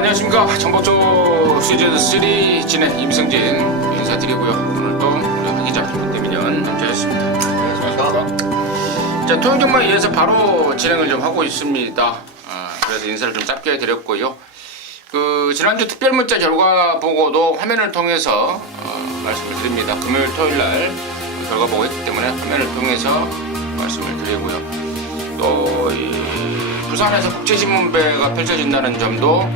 안녕하십니까. 정복조 시즌3 진행 임승진 인사드리고요. 오늘도 우리 황기자 김대민연 남자였습니다. 안녕하십니까. 자, 토요일경마에 의해서 바로 진행을 좀 하고 있습니다. 그래서 인사를 좀 짧게 드렸고요. 지난주 특별문자 결과 보고도 화면을 통해서 말씀을 드립니다. 금요일 토요일날 결과 보고했기 때문에 화면을 통해서 말씀을 드리고요. 또 부산에서 국제신문배가 펼쳐진다는 점도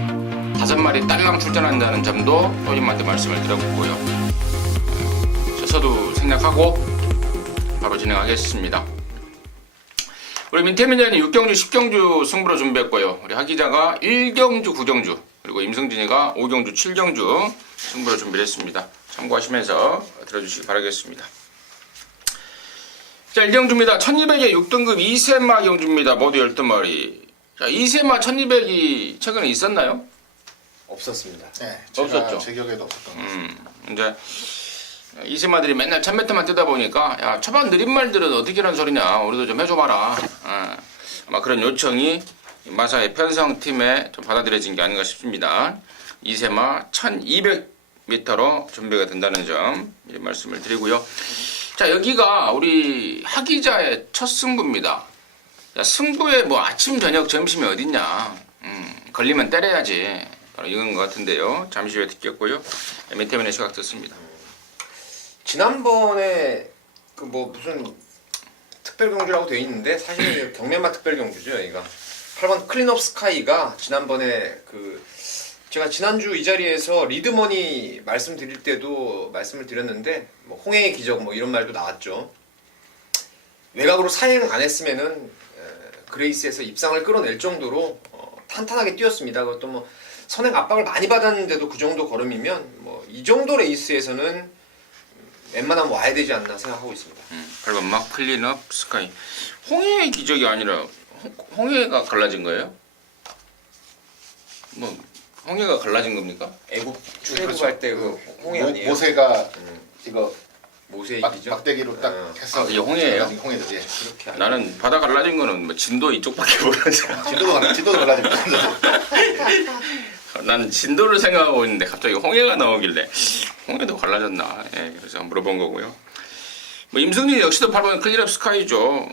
5마리 딸랑 출전한다는 점도 소님한테 말씀을 드렸고요. 서두 생략하고 바로 진행하겠습니다. 우리 민태민전이 6경주 10경주 승부로 준비했고요. 우리 하기자가 1경주 9경주 그리고 임승진이가 5경주 7경주 승부로 준비를 했습니다. 참고하시면서 들어주시기 바라겠습니다. 자, 1경주입니다. 1200에 6등급 2세마 경주입니다. 모두 12마리. 자, 2세마 1200이 최근에 있었나요? 없었습니다. 네, 없었죠. 제 기억에도 없었던 것 같습니다. 이제 2세마들이 맨날 1000m만 뜨다 보니까 야, 초반 느린 말들은 어떻게 하는 소리냐, 우리도 좀 해줘봐라. 아마 그런 요청이 마사의 편성팀에 좀 받아들여진 게 아닌가 싶습니다. 2세마 1200m로 준비가 된다는 점 미리 말씀을 드리고요. 자, 여기가 우리 하기자의 첫 승부입니다. 야, 승부에 뭐 아침 저녁 점심이 어딨냐, 걸리면 때려야지, 바로 이건 것 같은데요. 잠시 후에 듣겠고요. 민태민의 시각 듣습니다. 지난번에 그 뭐 무슨 특별 경주라고 되어 있는데 사실 경매마 특별 경주죠. 여기가 8번 클린업 스카이가 지난번에 제가 지난주 이 자리에서 리드머니 말씀드릴 때도 말씀을 드렸는데 뭐 홍해의 기적 뭐 이런 말도 나왔죠. 외곽으로 사행 안 했으면은 그레이스에서 입상을 끌어낼 정도로 탄탄하게 뛰었습니다. 그것도 뭐 선행 압박을 많이 받았는데도 그 정도 걸음이면 뭐 이 정도 레이스에서는 웬만하면 와야 되지 않나 생각하고 있습니다. 8번 막 클린업 스카이. 홍해의 기적이 아니라 홍해가 갈라진 거예요? 뭐 홍해가 갈라진 겁니까? 애국 출애굽할 때 그 홍해 아니에요? 모세가 이거 모세의 기적? 막대기로 딱 해서 이게 홍해예요? 홍해죠. 예. 그렇게 아니에요. 나는 바다 갈라진 거는 뭐 진도 이쪽밖에 모르잖아. 지도도 갈라지고 난 진도를 생각하고 있는데 갑자기 홍해가 나오길래 홍해도 갈라졌나? 예, 그래서 물어본 거고요. 뭐 임승진 역시도 8번 클린업 스카이죠.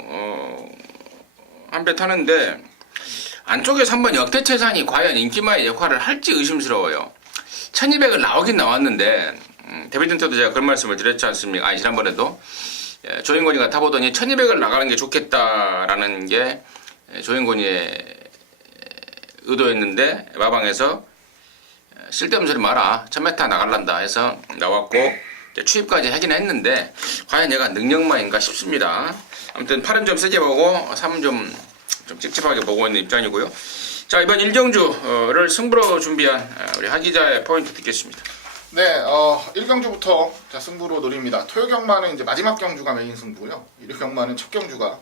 한 배 타는데 안쪽에서 한번 역대체산이 과연 인기마의 역할을 할지 의심스러워요. 1200을 나오긴 나왔는데 데뷔전 때도 제가 그런 말씀을 드렸지 않습니까? 지난번에도 조인권이가 타보더니 1200을 나가는 게 좋겠다라는 게 조인권이의 의도였는데 마방에서 쓸데없는 소리 마라, 1000m 나갈란다 해서 나왔고 추입까지 하긴 했는데 과연 얘가 능력마인가 싶습니다. 아무튼 8은 좀 세게 보고 3은 좀 찝찝하게 보고 있는 입장이고요. 자, 이번 1경주를 승부로 준비한 우리 하기자의 포인트 듣겠습니다. 네, 1경주부터 승부로 노립니다. 토요 경마는 이제 마지막 경주가 메인 승부고요. 1일 경마는 첫 경주가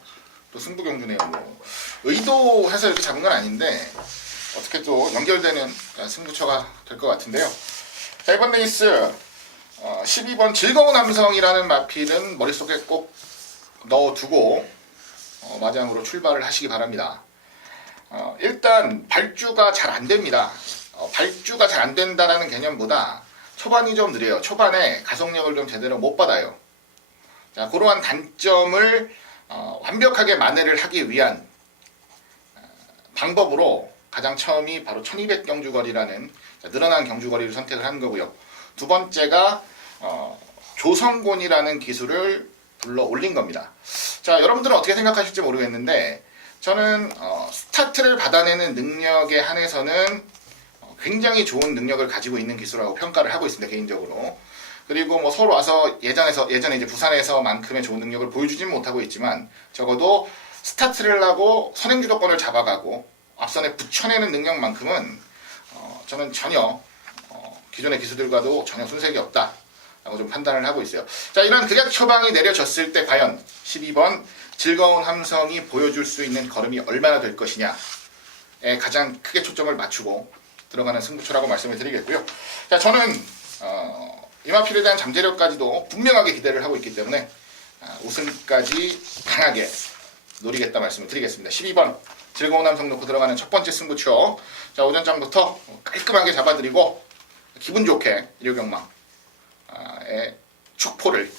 또 승부 경주네요. 뭐 의도해서 이렇게 잡은 건 아닌데 어떻게 또 연결되는 승부처가 될 것 같은데요. 자, 이번 레이스 12번 즐거운 함성이라는 마필은 머릿속에 꼭 넣어두고 마장으로 출발을 하시기 바랍니다. 일단 발주가 잘 안됩니다. 발주가 잘 안된다는 개념보다 초반이 좀 느려요. 초반에 가속력을 좀 제대로 못 받아요. 자, 그러한 단점을 완벽하게 만회를 하기 위한 방법으로 가장 처음이 바로 1200 경주거리라는 늘어난 경주거리를 선택을 한 거고요. 두 번째가 조성곤이라는 기술을 불러 올린 겁니다. 자, 여러분들은 어떻게 생각하실지 모르겠는데 저는 스타트를 받아내는 능력에 한해서는 굉장히 좋은 능력을 가지고 있는 기술이라고 평가를 하고 있습니다. 개인적으로. 그리고 뭐 서울 와서 예전에 이제 부산에서만큼의 좋은 능력을 보여주지는 못하고 있지만 적어도 스타트를 하고 선행 주도권을 잡아가고 앞선에 붙여내는 능력만큼은 저는 전혀 기존의 기수들과도 전혀 손색이 없다라고 좀 판단을 하고 있어요. 자, 이런 극약 처방이 내려졌을 때 과연 12번 즐거운 함성이 보여줄 수 있는 걸음이 얼마나 될 것이냐에 가장 크게 초점을 맞추고 들어가는 승부처라고 말씀을 드리겠고요. 자, 저는 이마필에 대한 잠재력까지도 분명하게 기대를 하고 있기 때문에 우승까지 강하게 노리겠다 말씀을 드리겠습니다. 12번 즐거운 남성 놓고 들어가는 첫 번째 승부처. 자, 오전장부터 깔끔하게 잡아드리고 기분 좋게 일요경마의 축포를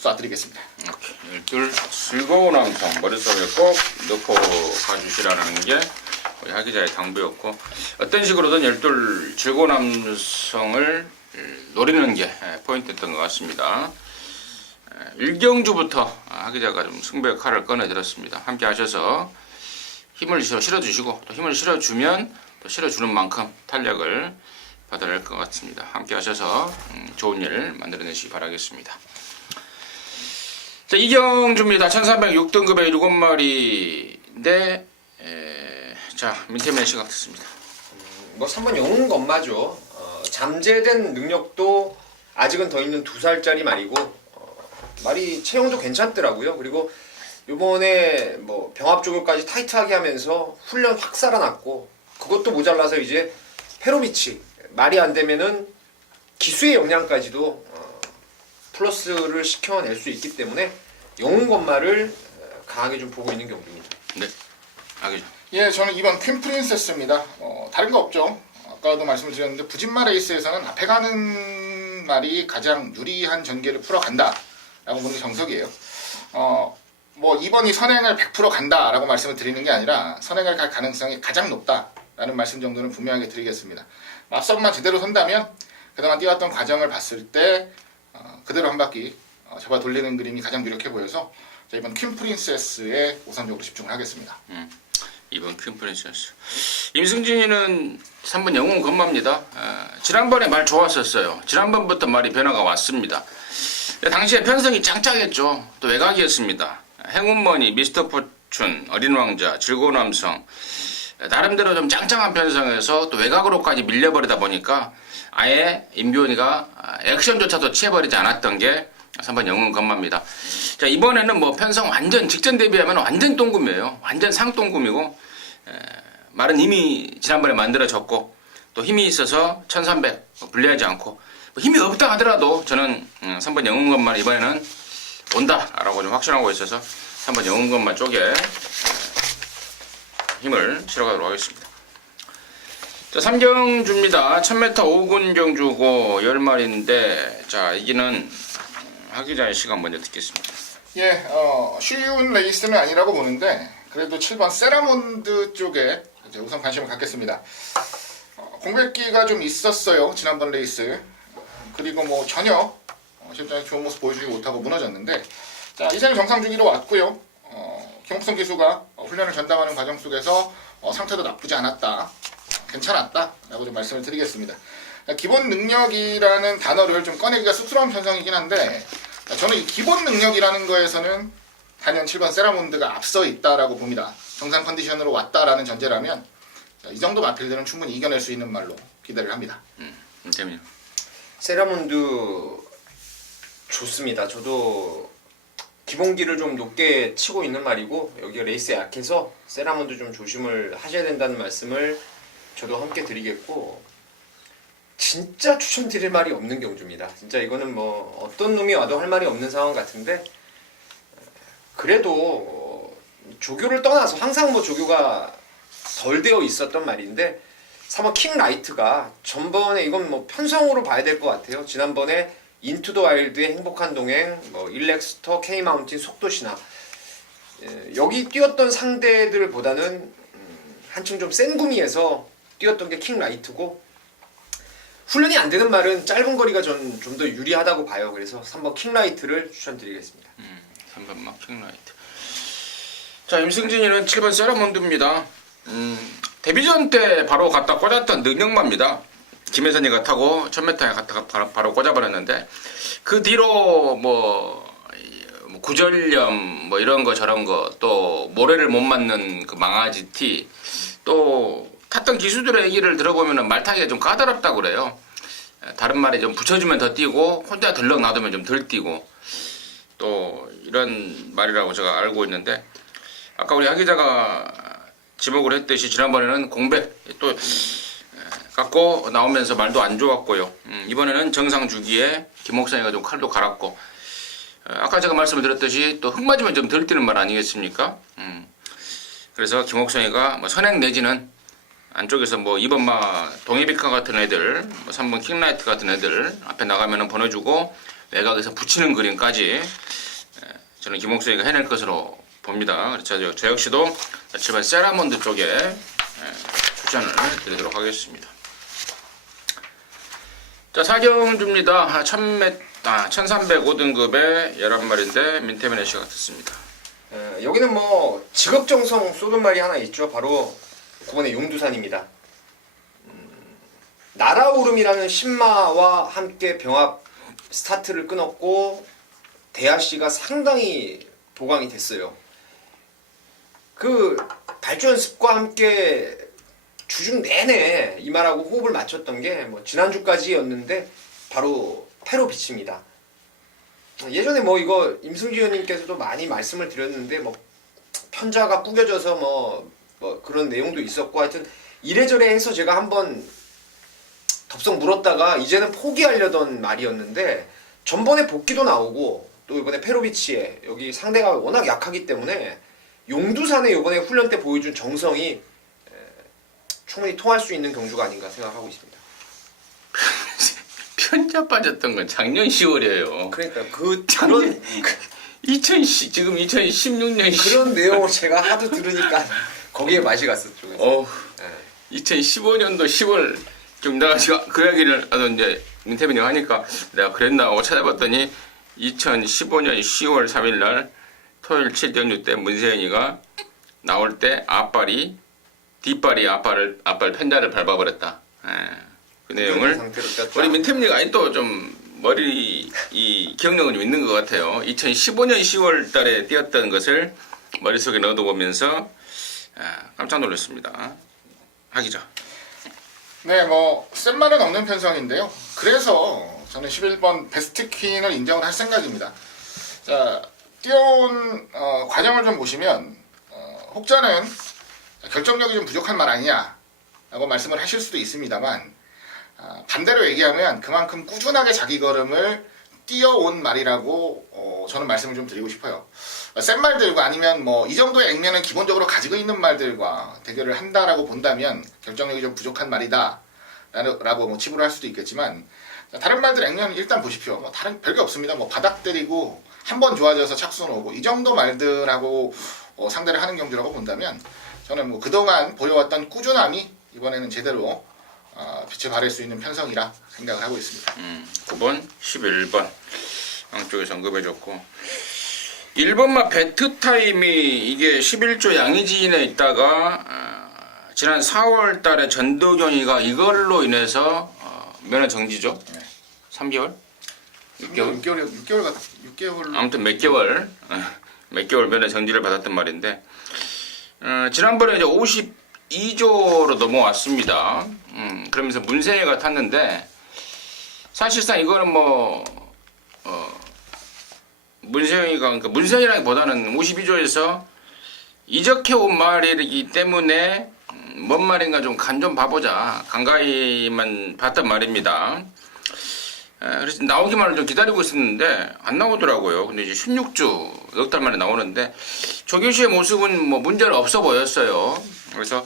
쏴드리겠습니다. 일둘 즐거운 남성 머릿속에 꼭 넣고 가주시라는 게 우리 하기자의 당부였고, 어떤 식으로든 일둘 즐거운 남성을 노리는 게 포인트였던 것 같습니다. 1경주부터 하기자가 좀 승부의 칼을 꺼내들었습니다. 함께 하셔서 힘을 실어주시고, 또 힘을 실어주면 또 실어주는 만큼 탄력을 받아낼 것 같습니다. 함께 하셔서 좋은 일 만들어내시기 바라겠습니다. 자, 이경주입니다. 1306등급의 7마리인데 자, 민태맨 시각 듣습니다. 뭐 3번 영웅 건마죠. 잠재된 능력도 아직은 더 있는 2살짜리 말이고, 말이 체형도 괜찮더라고요. 그리고 요번에 뭐 병합 조교까지 타이트하게 하면서 훈련 확 살아났고, 그것도 모자라서 이제 페로비치 말이 안 되면은 기수의 역량까지도 플러스를 시켜낼 수 있기 때문에 영웅 건마를 강하게 좀 보고 있는 경주입니다. 네, 하기자. 예, 저는 2번 퀸 프린세스입니다. 다른 거 없죠. 아까도 말씀을 드렸는데 부진마 레이스에서는 앞에 가는 말이 가장 유리한 전개를 풀어간다라고 보는 게 정석이에요. 뭐 2번이 선행을 100% 간다라고 말씀을 드리는 게 아니라 선행을 갈 가능성이 가장 높다라는 말씀 정도는 분명하게 드리겠습니다. 앞선만 제대로 선다면 그동안 뛰었던 과정을 봤을 때 그대로 한 바퀴 잡아 돌리는 그림이 가장 유력해 보여서 자, 이번 퀸 프린세스에 우선적으로 집중을 하겠습니다. 2번 퀸 프린세스. 임승진이는 3번 영웅 건마입니다. 지난번에 말 좋았었어요. 지난번부터 말이 변화가 왔습니다. 당시에 편성이 짱짱했죠. 또 외곽이었습니다. 행운머니, 미스터 포춘, 어린 왕자, 즐거운 남성, 나름대로 좀 짱짱한 편성에서 또 외곽으로까지 밀려버리다 보니까 아예 임교원이가 액션조차도 취해버리지 않았던 게 3번 영웅 건마입니다. 자, 이번에는 뭐 편성 완전 직전 대비하면 완전 똥금이에요. 완전 상똥금이고, 말은 이미 지난번에 만들어졌고, 또 힘이 있어서 1300 불리하지 않고, 뭐 힘이 없다 하더라도 저는 3번 영웅 건마 이번에는 온다라고 좀 확신하고 있어서 3번 영웅 건마 쪽에 힘을 실어가도록 하겠습니다. 자, 3경주입니다. 1000m 5군 경주고 10마리인데, 자, 이기는 하기자의 시간 먼저 듣겠습니다. 예, 쉬운 레이스는 아니라고 보는데 그래도 7번 세라몬드 쪽에 이제 우선 관심을 갖겠습니다. 공백기가 좀 있었어요, 지난번 레이스. 그리고 뭐 전혀 실제 좋은 모습 보여주지 못하고 무너졌는데, 자, 이제는 정상 주기로 왔고요. 김옥성 기수가 훈련을 전담하는 과정 속에서 상태도 나쁘지 않았다, 괜찮았다라고 좀 말씀을 드리겠습니다. 기본 능력이라는 단어를 좀 꺼내기가 쑥스러운 편성이긴 한데, 저는 이 기본 능력이라는 거에서는 단연 7번 세라몬드가 앞서 있다라고 봅니다. 정상 컨디션으로 왔다라는 전제라면 이 정도 마필드는 충분히 이겨낼 수 있는 말로 기대를 합니다. 재미요. 세라몬드 좋습니다. 저도 기본기를 좀 높게 치고 있는 말이고, 여기가 레이스에 약해서 세라몬드 좀 조심을 하셔야 된다는 말씀을 저도 함께 드리겠고, 진짜 추천드릴 말이 없는 경주입니다. 진짜 이거는 뭐 어떤 놈이 와도 할 말이 없는 상황 같은데, 그래도 조교를 떠나서 항상 뭐 조교가 덜 되어 있었던 말인데, 3번 킹라이트가 전번에 이건 뭐 편성으로 봐야 될 것 같아요. 지난번에 인투 더 와일드의 행복한 동행, 뭐 일렉스터, K마운틴, 속도신화, 여기 뛰었던 상대들보다는 한층 좀 센 구미에서 뛰었던 게 킹라이트고, 훈련이 안 되는 말은 짧은 거리가 좀 더 유리하다고 봐요. 그래서 3번 킹라이트를 추천드리겠습니다. 3번 막 킹라이트. 자, 임승진이는 7번 세라몬드입니다. 데뷔전 때 바로 갖다 꽂았던 능력마입니다. 김혜선이가 타고 1000m에 갖다가 바로 꽂아버렸는데, 그 뒤로 뭐 구절염 뭐 이런 거 저런 거, 또 모래를 못 맞는 그 망아지 티, 또 탔던 기수들의 얘기를 들어보면 말 타기가 좀 까다롭다고 그래요. 다른 말에 좀 붙여주면 더 뛰고 혼자 덜렁 놔두면 좀 덜 뛰고, 또 이런 말이라고 제가 알고 있는데, 아까 우리 하기자가 지목을 했듯이 지난번에는 공백 또 갖고 나오면서 말도 안 좋았고요. 이번에는 정상 주기에 김옥상이가 좀 칼도 갈았고, 아까 제가 말씀을 드렸듯이 또 흙 맞으면 좀 덜 뛰는 말 아니겠습니까? 그래서 김옥성이가 뭐 선행 내지는 안쪽에서 뭐 2번마 동해비카 같은 애들, 뭐 3번 킹라이트 같은 애들 앞에 나가면은 보내주고 외곽에서 붙이는 그림까지 저는 김옥성이가 해낼 것으로 봅니다. 그래서 저 역시도 7번 세라몬드 쪽에 추천을 드리도록 하겠습니다. 자, 사경주입니다. 1305등급의 11마리인데 민태민 애쉬가 같습니다. 여기는 뭐 직업정성 쏟은 말이 하나 있죠. 바로 9번의 용두산입니다. 날아오름이라는 신마와 함께 병합 스타트를 끊었고 대하씨가 상당히 보강이 됐어요. 그 발주 연습과 함께 주중 내내 이 말하고 호흡을 맞췄던 게 뭐 지난주까지였는데 바로 페로비치입니다. 예전에 뭐 이거 임승주 의원님께서도 많이 말씀을 드렸는데 뭐 편자가 구겨져서 뭐 그런 내용도 있었고 하여튼 이래저래 해서 제가 한번 덥석 물었다가 이제는 포기하려던 말이었는데 전번에 복귀도 나오고 또 이번에 페로비치에 여기 상대가 워낙 약하기 때문에 용두산에 이번에 훈련 때 보여준 정성이 충분히 통할 수 있는 경주가 아닌가 생각하고 있습니다. 편자 빠졌던 건 작년 10월이에요. 그러니까 그런 지금 2016년 그런 내용을 제가 하도 들으니까 거기에 맛이 갔었죠. 2015년도 10월 좀 내가 지금 그 이야기를 이제 민태민이 하니까 내가 그랬나 하고 찾아봤더니 2015년 10월 3일 날 토요일 7연휴 때 문세현이가 나올 때 뒷발이 앞발 편자를 밟아버렸다. 그 내용을 우리 민태민이가 아니 또 좀 머리 이 기억력은 좀 있는 것 같아요. 2015년 10월 달에 뛰었던 것을 머릿속에 넣어두면서 깜짝 놀랐습니다. 하기자. 네, 뭐 센 말은 없는 편성인데요. 그래서 저는 11번 베스트 퀸을 인정을 할 생각입니다. 자, 뛰어온 과정을 좀 보시면 혹자는 결정력이 좀 부족한 말 아니냐 라고 말씀을 하실 수도 있습니다만 반대로 얘기하면 그만큼 꾸준하게 자기 걸음을 뛰어온 말이라고 저는 말씀을 좀 드리고 싶어요. 센 말들과 아니면 뭐 이 정도의 액면은 기본적으로 가지고 있는 말들과 대결을 한다라고 본다면 결정력이 좀 부족한 말이다 라고 뭐 치부를 할 수도 있겠지만 다른 말들 액면은 일단 보십시오. 뭐 다른 별게 없습니다. 뭐 바닥 때리고 한 번 좋아져서 착순 오고 이 정도 말들하고 상대를 하는 경주라고 본다면 저는 뭐 그동안 보여왔던 꾸준함이 이번에는 제대로 빛을 발할 수 있는 편성이라 생각을 하고 있습니다. 9번, 11번 양쪽에서 언급해줬고 1번마 배트 타임이 이게 11조 양의지인에 있다가 지난 4월 달에 전도경이가 이걸로 인해서 면허 정지죠? 네. 3개월? 6개월 아무튼 몇 개월 면허 정지를 받았단 말인데 지난번에 이제 52조로 넘어왔습니다. 그러면서 문세희가 탔는데 사실상 이거는 뭐 문세희가 그러니까 문세희라기보다는 52조에서 이적해 온 말이기 때문에 뭔 말인가 좀 간 좀 봐보자 간가히만 봤단 말입니다. 그래서 나오기만을 좀 기다리고 있었는데 안 나오더라고요. 근데 이제 16주 넉 달 만에 나오는데 조규시의 모습은 뭐 문제는 없어 보였어요. 그래서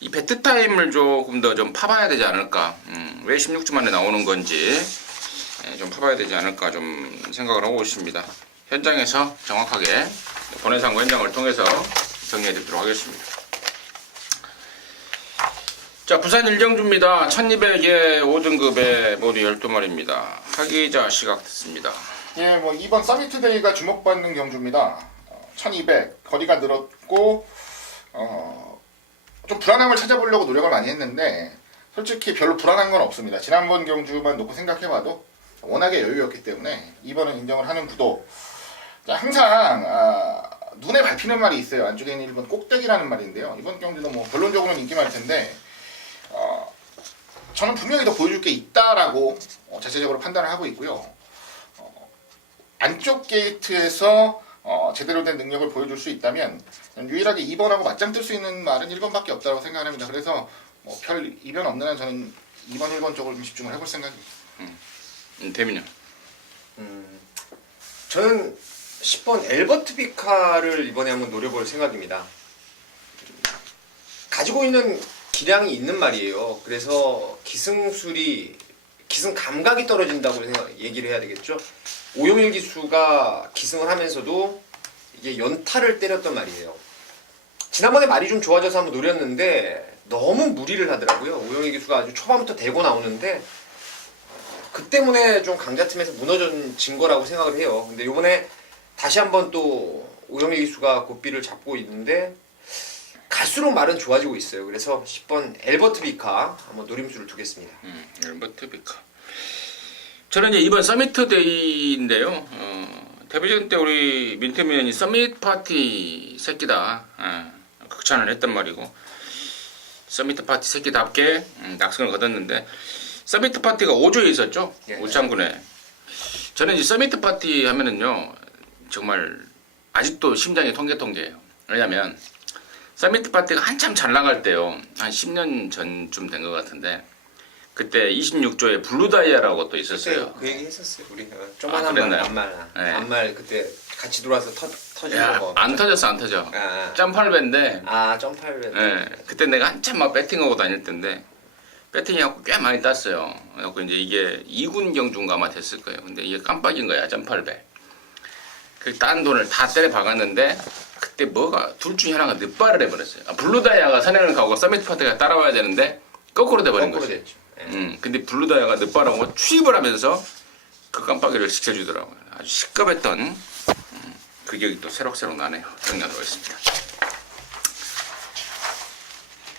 이 배트 타임을 조금 더 좀 파봐야 되지 않을까. 왜 16주 만에 나오는 건지 좀 파봐야 되지 않을까 좀 생각을 하고 있습니다. 현장에서 정확하게 본해상고 현장을 통해서 정리해 드리도록 하겠습니다. 자, 부산 일정주입니다. 1200에 5등급에 모두 12마리입니다. 하기자 시각 듣습니다. 예, 뭐 이번 서미트 데이가 주목받는 경주입니다. 1200 거리가 늘었고 좀 불안함을 찾아보려고 노력을 많이 했는데 솔직히 별로 불안한 건 없습니다. 지난번 경주만 놓고 생각해봐도 워낙에 여유였기 때문에 이번은 인정을 하는 구도. 자, 항상 눈에 밟히는 말이 있어요. 안쪽에 있는 1번 꼭대기라는 말인데요. 이번 경주도 뭐 결론적으로는 인기 많을 텐데 저는 분명히 더 보여줄 게 있다라고 자체적으로 판단을 하고 있고요. 안쪽 게이트에서 제대로 된 능력을 보여줄 수 있다면 유일하게 2번하고 맞짱 뜰 수 있는 말은 1번밖에 없다고 생각합니다. 그래서 뭐 별 이변 없는 한 저는 2번, 1번 쪽으로 좀 집중을 해볼 생각입니다. 대민요. 저는 10번 엘버트 비카를 이번에 한번 노려볼 생각입니다. 가지고 있는 기량이 있는 말이에요. 그래서 기승 감각이 떨어진다고 얘기를 해야 되겠죠. 오용일 기수가 기승을 하면서도 이게 연타를 때렸단 말이에요. 지난번에 말이 좀 좋아져서 한번 노렸는데 너무 무리를 하더라고요. 오용일 기수가 아주 초반부터 대고 나오는데 그 때문에 좀 강자팀에서 무너진 거라고 생각을 해요. 근데 이번에 다시 한번 또 오용일 기수가 고삐를 잡고 있는데 갈수록 말은 좋아지고 있어요. 그래서 10번 엘버트 비카 한번 노림수를 두겠습니다. 엘버트 비카. 저는 이제 이번 서미트 데이인데요. 데뷔전 때 우리 민태민이 서밋 파티 새끼다 극찬을 했단 말이고 서미트 파티 새끼답게 낙승을 거뒀는데 서미트 파티가 5조에 있었죠. 예. 울창군에. 저는 이 서미트 파티 하면은요 정말 아직도 심장이 통계통계예요. 왜냐면 서미트 파티가 한참 잘 나갈 때요. 한 10년 전쯤 된 것 같은데 그때 26조에 블루다이아라고 또 있었어요. 그 얘기 했었어요. 우리 아, 조만한 그랬나요? 반말 그때 같이 들어와서 터지는 야, 거. 안 터졌어. 점팔배인데 점팔배. 그때 내가 한참 막 배팅하고 다닐 때인데 배팅해갖고 꽤 많이 땄어요. 그래갖고 이제 이게 2군 경주인가 아마 됐을 거예요. 근데 이게 깜빡인 거야. 점팔배. 그 딴 돈을 다 때려 박았는데 그때 뭐가 둘 중에 하나가 늦발을 해버렸어요. 블루다이아가 선행을 가고 서미트 파티가 따라와야 되는데 거꾸로 돼버린 거꾸로 거지. 됐죠. 근데 블루다이아가 늦발하고 추입을 하면서 그 깜빡이를 지켜주더라고요. 아주 시끄럽던 그 기억이 또 새록새록 나네요. 정리하도록 하겠습니다.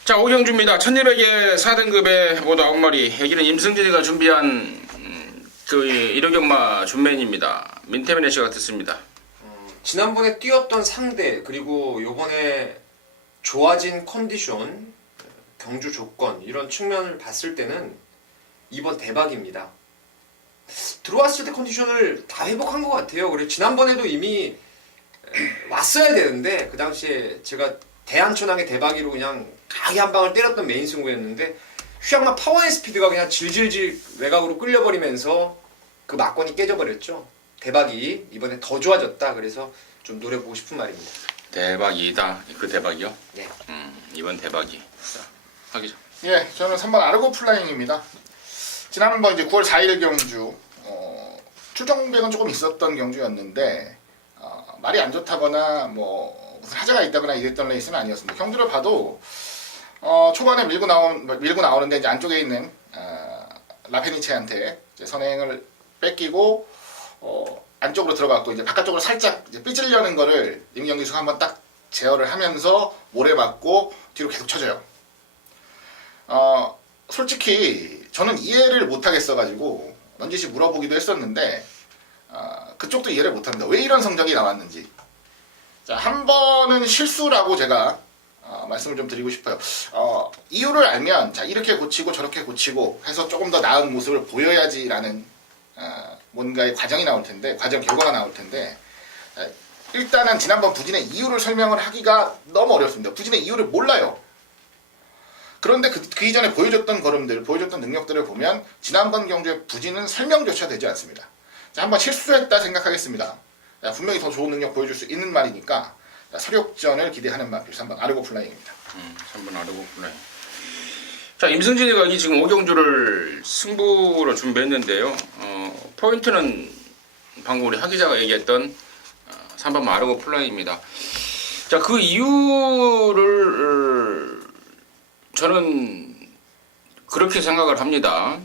자, 오경주입니다. 1200의 4등급의 모두 9마리. 여기는 임승진이가 준비한 그 1호경마 준맨입니다. 민태민의 씨가 듣습니다. 지난번에 뛰었던 상대 그리고 요번에 좋아진 컨디션, 경주 조건 이런 측면을 봤을 때는 이번 대박입니다. 들어왔을 때 컨디션을 다 회복한 것 같아요. 그리고 지난번에도 이미 왔어야 되는데 그 당시에 제가 대한천왕의 대박이로 그냥 강하게 한 방을 때렸던 메인 승부였는데 휘양마 파워앤 스피드가 그냥 질질질 외곽으로 끌려버리면서 그 막권이 깨져버렸죠. 대박이 이번에 더 좋아졌다. 그래서 좀 노려보고 싶은 말입니다. 대박이다. 그 대박이요? 네. 이번 대박이. 자, 하기죠. 예, 저는 3번 아르고 플라잉입니다. 지난번 이제 9월 4일 경주 출정백은 조금 있었던 경주였는데 말이 안 좋다거나 뭐 무슨 하자가 있다거나 이랬던 레이스는 아니었습니다. 경주를 봐도 초반에 밀고 나오는데 이제 안쪽에 있는 라페니체한테 이제 선행을 뺏기고 안쪽으로 들어갔고 이제 바깥쪽으로 살짝 이제 삐질려는 거를 임경기 수가 한번 딱 제어를 하면서 모래 맞고 뒤로 계속 쳐져요. 솔직히 저는 이해를 못하겠어가지고 넌지시 물어보기도 했었는데 그쪽도 이해를 못합니다. 왜 이런 성적이 나왔는지. 자, 한 번은 실수라고 제가 말씀을 좀 드리고 싶어요. 이유를 알면 자 이렇게 고치고 저렇게 고치고 해서 조금 더 나은 모습을 보여야지라는 뭔가의 과정이 나올 텐데 과정 결과가 나올 텐데 일단은 지난번 부진의 이유를 설명을 하기가 너무 어렵습니다. 부진의 이유를 몰라요. 그런데 그 이전에 보여줬던 걸음들, 보여줬던 능력들을 보면 지난번 경주의 부진은 설명조차 되지 않습니다. 자, 한번 실수했다 생각하겠습니다. 자, 분명히 더 좋은 능력 보여줄 수 있는 말이니까 자, 서력전을 기대하는 마필 3번 아르고 플라잉입니다. 3번 아르고 플라잉. 자, 임승진이가 이 지금 5경주를 승부로 준비했는데요. 포인트는 방금 우리 하 기자가 얘기했던 3번 아르고 플라잉입니다. 자, 그 이유를 저는 그렇게 생각을 합니다.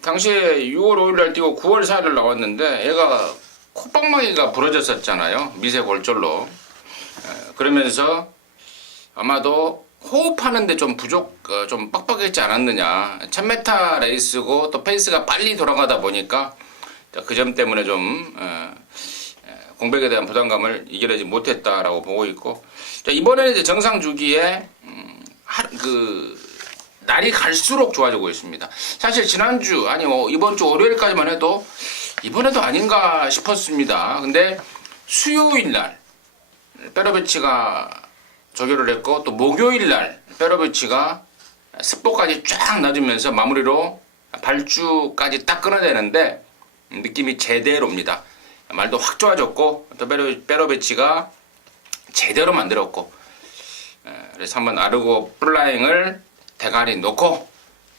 당시에 6월 5일날 뛰고 9월 4일을 나왔는데 얘가 콧방망이가 부러졌었잖아요. 미세골절로. 그러면서 아마도 호흡하는데 좀 좀 빡빡했지 않았느냐. 1000m 레이스고 또 페이스가 빨리 돌아가다 보니까 그 점 때문에 좀 공백에 대한 부담감을 이겨내지 못했다라고 보고 있고, 자, 이번에는 이제 정상 주기에 날이 갈수록 좋아지고 있습니다. 사실 지난주 아니 이번 주 월요일까지만 해도 이번에도 아닌가 싶었습니다. 근데 수요일 날 페로비치가 조교를 했고 또 목요일 날 페로비치가 스포까지 쫙 놔주면서 마무리로 발주까지 딱 끊어내는데 느낌이 제대로입니다. 말도 확 좋아졌고 또 베로비치가 제대로 만들었고 그래서 한번 아르고 플라잉을 대가리 놓고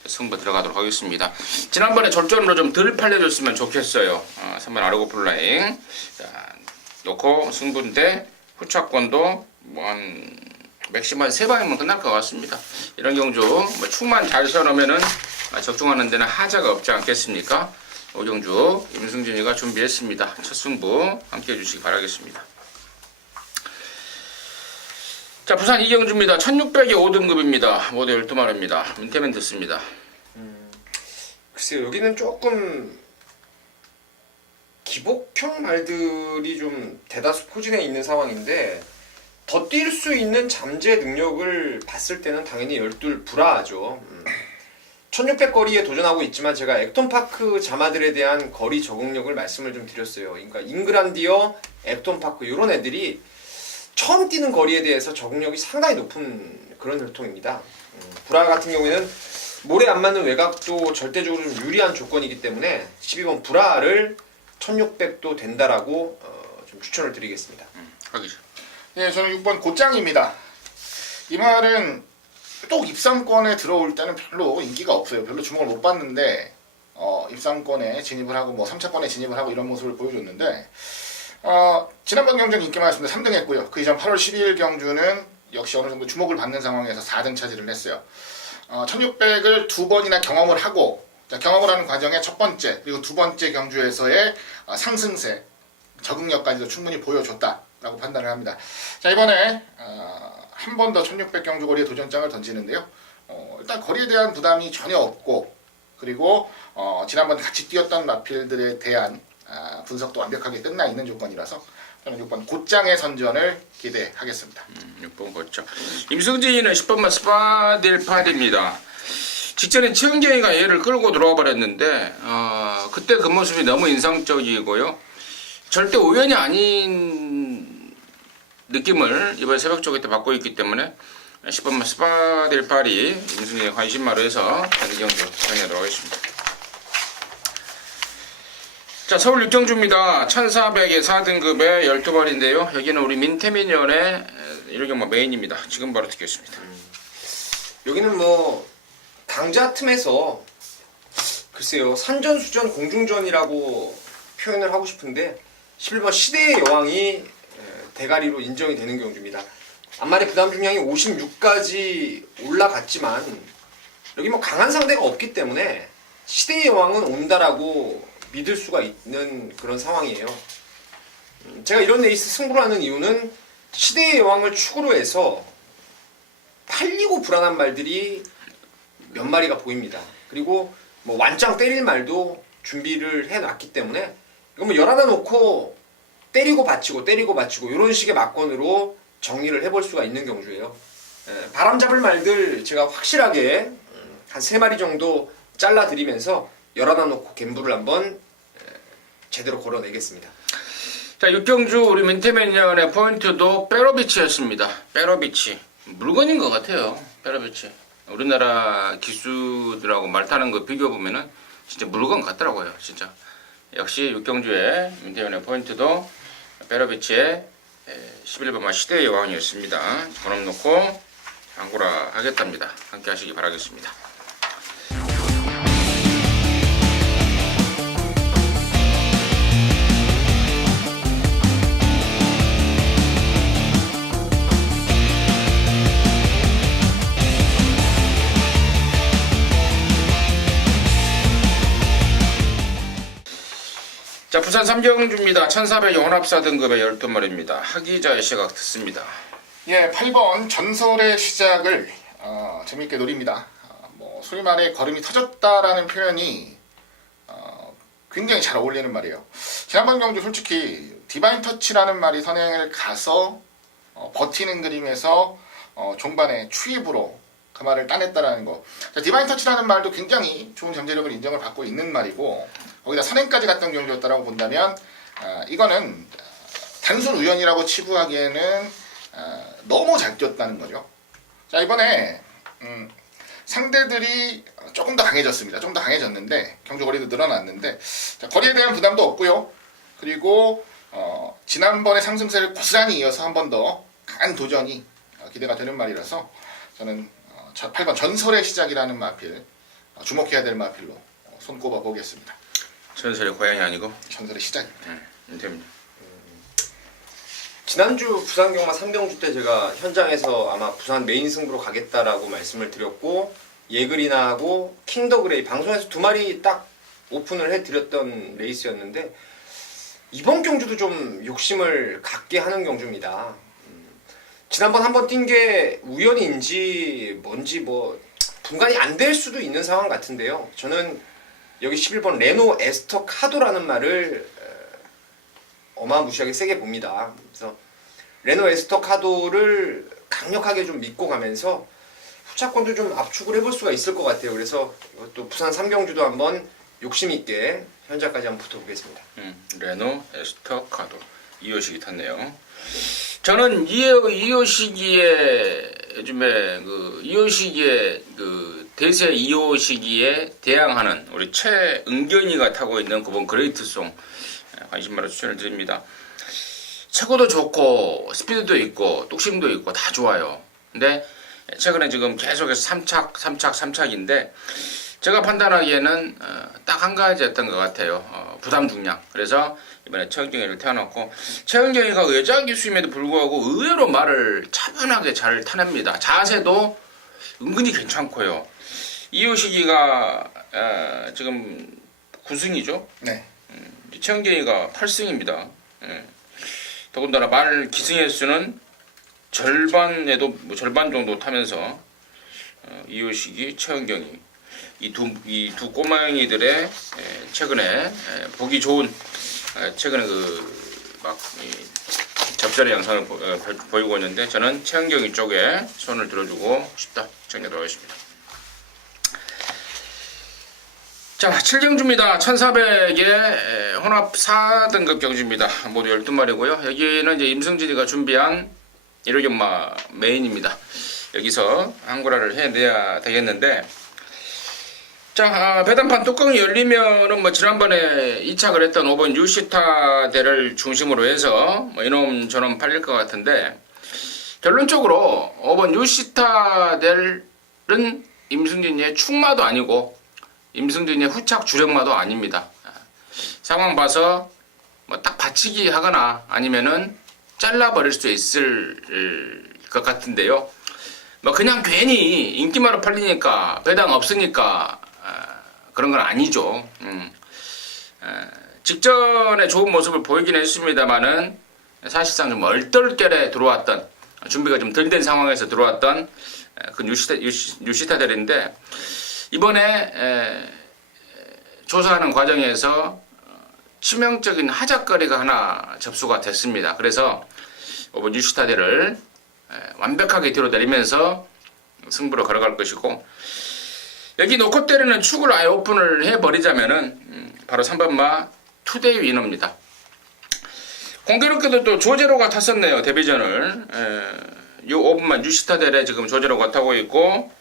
승부 들어가도록 하겠습니다. 지난번에 절전으로 좀 덜 팔려줬으면 좋겠어요. 3번 아르고 플라잉 자, 놓고 승부인데 후차권도 뭐한 맥시멈 3방이면 끝날 것 같습니다. 이런 경주 뭐 축만 잘 써놓으면은 적중하는 데는 하자가 없지 않겠습니까? 오경주 임승진이가 준비했습니다. 첫 승부 함께 해주시기 바라겠습니다. 자, 부산 이경주입니다. 1600이 5등급입니다. 모두 12마리입니다. 민태면 듣습니다. 글쎄요, 여기는 조금 기복형 말들이 좀 대다수 포진해 있는 상황인데 더 뛸 수 있는 잠재 능력을 봤을 때는 당연히 12 불화하죠. 1600 거리에 도전하고 있지만 제가 액톤파크 자마들에 대한 거리 적응력을 말씀을 좀 드렸어요. 그러니까 잉그란디어, 액톤파크 이런 애들이 처음 뛰는 거리에 대해서 적응력이 상당히 높은 그런 혈통입니다. 불화 같은 경우에는 모래 안 맞는 외곽도 절대적으로 좀 유리한 조건이기 때문에 12번 불화를 1600도 된다라고 좀 추천을 드리겠습니다. 하기죠. 네, 저는 6번 곧장입니다. 이 말은 또 입상권에 들어올 때는 별로 인기가 없어요. 별로 주목을 못 받는데 입상권에 진입을 하고 뭐 3차권에 진입을 하고 이런 모습을 보여줬는데 지난번 경주는 인기 많았습니다. 3등 했고요. 그 이전 8월 12일 경주는 역시 어느 정도 주목을 받는 상황에서 4등 차지를 했어요. 1600을 두 번이나 경험을 하고 경험을 하는 과정에 첫 번째 그리고 두 번째 경주에서의 상승세 적응력까지도 충분히 보여줬다라고 판단을 합니다. 자, 이번에 한 번 더 1600 경주 거리에 도전장을 던지는데요. 일단 거리에 대한 부담이 전혀 없고 그리고 지난번 같이 뛰었던 마필들에 대한 분석도 완벽하게 끝나 있는 조건이라서 저는 6번 곧장의 선전을 기대하겠습니다. 6번 곧장. 임승진이는 10번만 스파딜파디입니다. 직전에 최은경이가 얘를 끌고 들어와 버렸는데 그때 그 모습이 너무 인상적이고요. 절대 우연이 아닌 느낌을 이번 새벽 쪽에 때 받고 있기 때문에 10번만 스파딜파디 임승진의 관심마로 해서 경주 진행하도록 하겠습니다. 자, 서울 육경주입니다. 1400에 4등급에 12마리인데요. 여기는 우리 민태민연의 1경마 메인입니다. 지금 바로 듣겠습니다. 여기는 뭐 강자 틈에서 글쎄요, 산전수전 공중전이라고 표현을 하고 싶은데 11번 시대의 여왕이 대가리로 인정이 되는 경주입니다. 앞마리 부담 중량이 56까지 올라갔지만 여기 뭐 강한 상대가 없기 때문에 시대의 여왕은 온다라고 믿을 수가 있는 그런 상황이에요. 제가 이런 레이스 승부를 하는 이유는 시대의 여왕을 축으로 해서 팔리고 불안한 말들이 몇 마리가 보입니다. 그리고 뭐 완짱 때릴 말도 준비를 해놨기 때문에 이거 뭐 열 하나 놓고 때리고 받치고 이런 식의 막건으로 정리를 해볼 수가 있는 경주예요. 바람 잡을 말들 제가 확실하게 한 3마리 정도 잘라드리면서 열 하나 놓고 갬블을 한번 제대로 걸어내겠습니다. 자, 육경주 우리 민태맨년의 포인트도 베로비치였습니다. 베로비치 물건인 것 같아요. 베로비치 우리나라 기수들하고 말 타는 거 비교해보면은 진짜 물건 같더라고요. 진짜 역시 육경주의 민태맨의 포인트도 베로비치의 11번마 시대의 여왕이었습니다. 번호 놓고 안고라 하겠답니다. 함께 하시기 바라겠습니다. 자, 부산 삼경주입니다. 1400 혼합사 등급의 12마리입니다. 하기자의 시각 듣습니다. 예, 8번 전설의 시작을 재밌게 노립니다. 뭐 소위 말해 걸음이 터졌다라는 표현이 굉장히 잘 어울리는 말이에요. 지난번 경주 솔직히 디바인 터치라는 말이 선행을 가서 버티는 그림에서 종반에 추입으로 그 말을 따냈다라는 거. 자, 디바인 터치라는 말도 굉장히 좋은 잠재력을 인정을 받고 있는 말이고 거기다 선행까지 갔던 경주였다라고 본다면 이거는 단순 우연이라고 치부하기에는 너무 잘 뛰었다는 거죠. 자, 이번에 상대들이 조금 더 강해졌습니다. 좀 더 강해졌는데 경주 거리도 늘어났는데 자, 거리에 대한 부담도 없고요. 그리고 지난번의 상승세를 고스란히 이어서 한 번 더 강한 도전이 기대가 되는 말이라서 저는 8번 전설의 시작이라는 마필, 주목해야 될 마필로 손꼽아 보겠습니다. 전설의 고향이 아니고 전설의 시작입니다. 됩니다. 지난주 부산 경마 3경주 때 제가 현장에서 아마 부산 메인 승부로 가겠다라고 말씀을 드렸고 예글이나 하고 킹더 그레이 방송에서 두 마리 딱 오픈을 해드렸던 레이스였는데 이번 경주도 좀 욕심을 갖게 하는 경주입니다. 지난번 한번 뛴 게 우연인지 뭔지 뭐 분간이 안 될 수도 있는 상황 같은데요. 저는 여기 11번 레노 에스터 카도라는 말을 어마무시하게 세게 봅니다. 그래서 레노 에스터 카도를 강력하게 좀 믿고 가면서 후차권도 좀 압축을 해볼 수가 있을 것 같아요. 그래서 이것도 부산 3경주도 한번 욕심 있게 현장까지 한번 붙어보겠습니다. 레노 에스터 카도 이호식이 탔네요. 저는 이호식이의 요즘에 그 이호식이의 그 대세 이호식이에 대항하는 우리 최은견이가 타고 있는 그번 그레이트송 관심마로 추천을 드립니다. 체고도 좋고 스피드도 있고 뚝심도 있고 다 좋아요. 근데 최근에 지금 계속해서 3착인데 제가 판단하기에는 딱 한 가지였던 것 같아요. 부담 중량. 그래서 이번에 최은경이를 태워놓고 최은경이가 여자 기수임에도 불구하고 의외로 말을 차분하게 잘 타냅니다. 자세도 은근히 괜찮고요. 이호식이가 지금 9승이죠. 네. 최은경이가 8승입니다. 더군다나 말 기승 횟수는 절반에도 뭐 절반 정도 타면서 이호식이 최은경이 이 두 꼬마형이들의 최근에 보기 좋은 최근에 막 접전의 영상을 보이고 있는데 저는 최은경이 쪽에 손을 들어주고 싶다 정리하도록 하겠습니다. 자, 7경주입니다. 1400의 혼합 4등급 경주입니다. 모두 12마리고요. 여기는 이제 임승진이가 준비한 1호경마 메인입니다. 여기서 한구라를 해내야 되겠는데 자, 배단판 뚜껑이 열리면은 뭐 지난번에 이착을 했던 5번 유시타대를 중심으로 해서 뭐 이놈 저놈 팔릴 것 같은데 결론적으로 5번 유시타대는 임승진이의 축마도 아니고 임승진이의 후착 주력마도 아닙니다. 상황 봐서 뭐 딱 받치기 하거나 아니면은 잘라버릴 수 있을 것 같은데요. 뭐 그냥 괜히 인기마로 팔리니까 배당 없으니까 그런 건 아니죠. 직전에 좋은 모습을 보이긴 했습니다만은 사실상 좀 얼떨결에 들어왔던 준비가 좀 덜 된 상황에서 들어왔던 그 유시타델인데 이번에 조사하는 과정에서 치명적인 하작거리가 하나 접수가 됐습니다. 그래서 이번 유시타델을 완벽하게 뒤로 내리면서 승부로 걸어갈 것이고 여기 놓고 때리는 축을 아예 오픈을 해버리자면은 바로 3번마 투데이 위너입니다. 공교롭게도 또 조제로가 탔었네요. 데뷔전을 요 5번마 유시타델에 지금 조제로가 타고 있고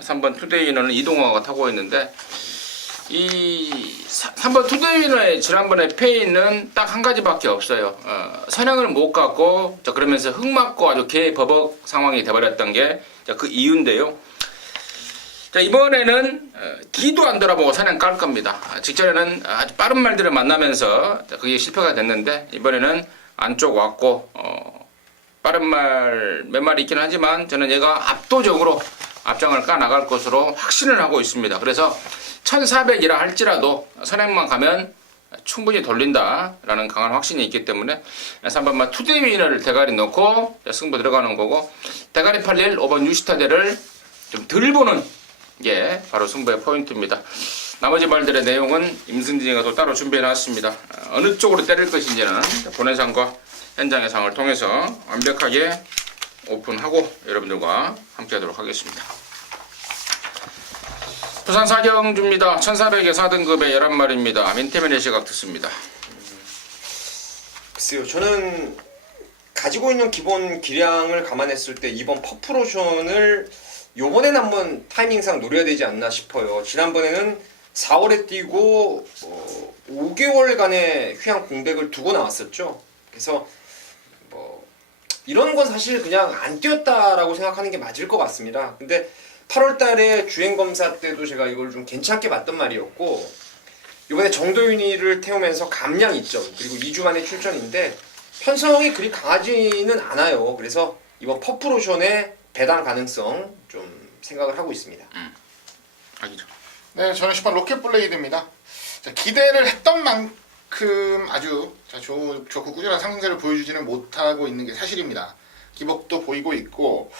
3번 투데이 위너는 이동화가 타고 있는데 이 3번 투데이 위너의 지난번에 페이는 딱 한 가지밖에 없어요. 선행을 못 갖고 그러면서 흙 맞고 아주 개버벅 상황이 돼버렸던 게 그 이유인데요. 자, 이번에는 뒤도 안 돌아보고 선행 깔 겁니다. 직전에는 아주 빠른 말들을 만나면서 그게 실패가 됐는데 이번에는 안쪽 왔고 빠른 말 몇 마리 있긴 하지만 저는 얘가 압도적으로 앞장을 까 나갈 것으로 확신을 하고 있습니다. 그래서 1400이라 할지라도 선행만 가면 충분히 돌린다라는 강한 확신이 있기 때문에 3번마 투데이 위너를 대가리 넣고 승부 들어가는 거고 대가리 팔릴 5번 유시타대를 좀 덜 보는 게 바로 승부의 포인트입니다. 나머지 말들의 내용은 임승진이가 또 따로 준비해 놨습니다. 어느 쪽으로 때릴 것인지는 본회상과 현장의 상을 통해서 완벽하게 오픈하고 여러분들과 함께 하도록 하겠습니다. 부산 4경주입니다. 1400의 4등급의 11마리입니다. 민태면의 시각 듣습니다. 글쎄요, 저는 가지고 있는 기본 기량을 감안했을 때 이번 퍼프로션을 요번엔 한번 타이밍상 노려야 되지 않나 싶어요. 지난번에는 4월에 뛰고 5개월간의 휴양 공백을 두고 나왔었죠. 그래서 뭐 이런 건 사실 그냥 안 뛰었다라고 생각하는 게 맞을 것 같습니다. 근데 8월 달에 주행 검사 때도 제가 이걸 좀 괜찮게 봤던 말이었고, 이번에 정도윤이를 태우면서 감량 2점 그리고 2주 만에 출전인데 편성이 그리 강하지는 않아요. 그래서 이번 퍼프로션의 배당 가능성 좀 생각을 하고 있습니다. 아니죠. 네, 저는 10번 로켓블레이드입니다. 자, 기대를 했던 만큼 아주 좋고 꾸준한 상승세를 보여주지는 못하고 있는 게 사실입니다. 기복도 보이고 있고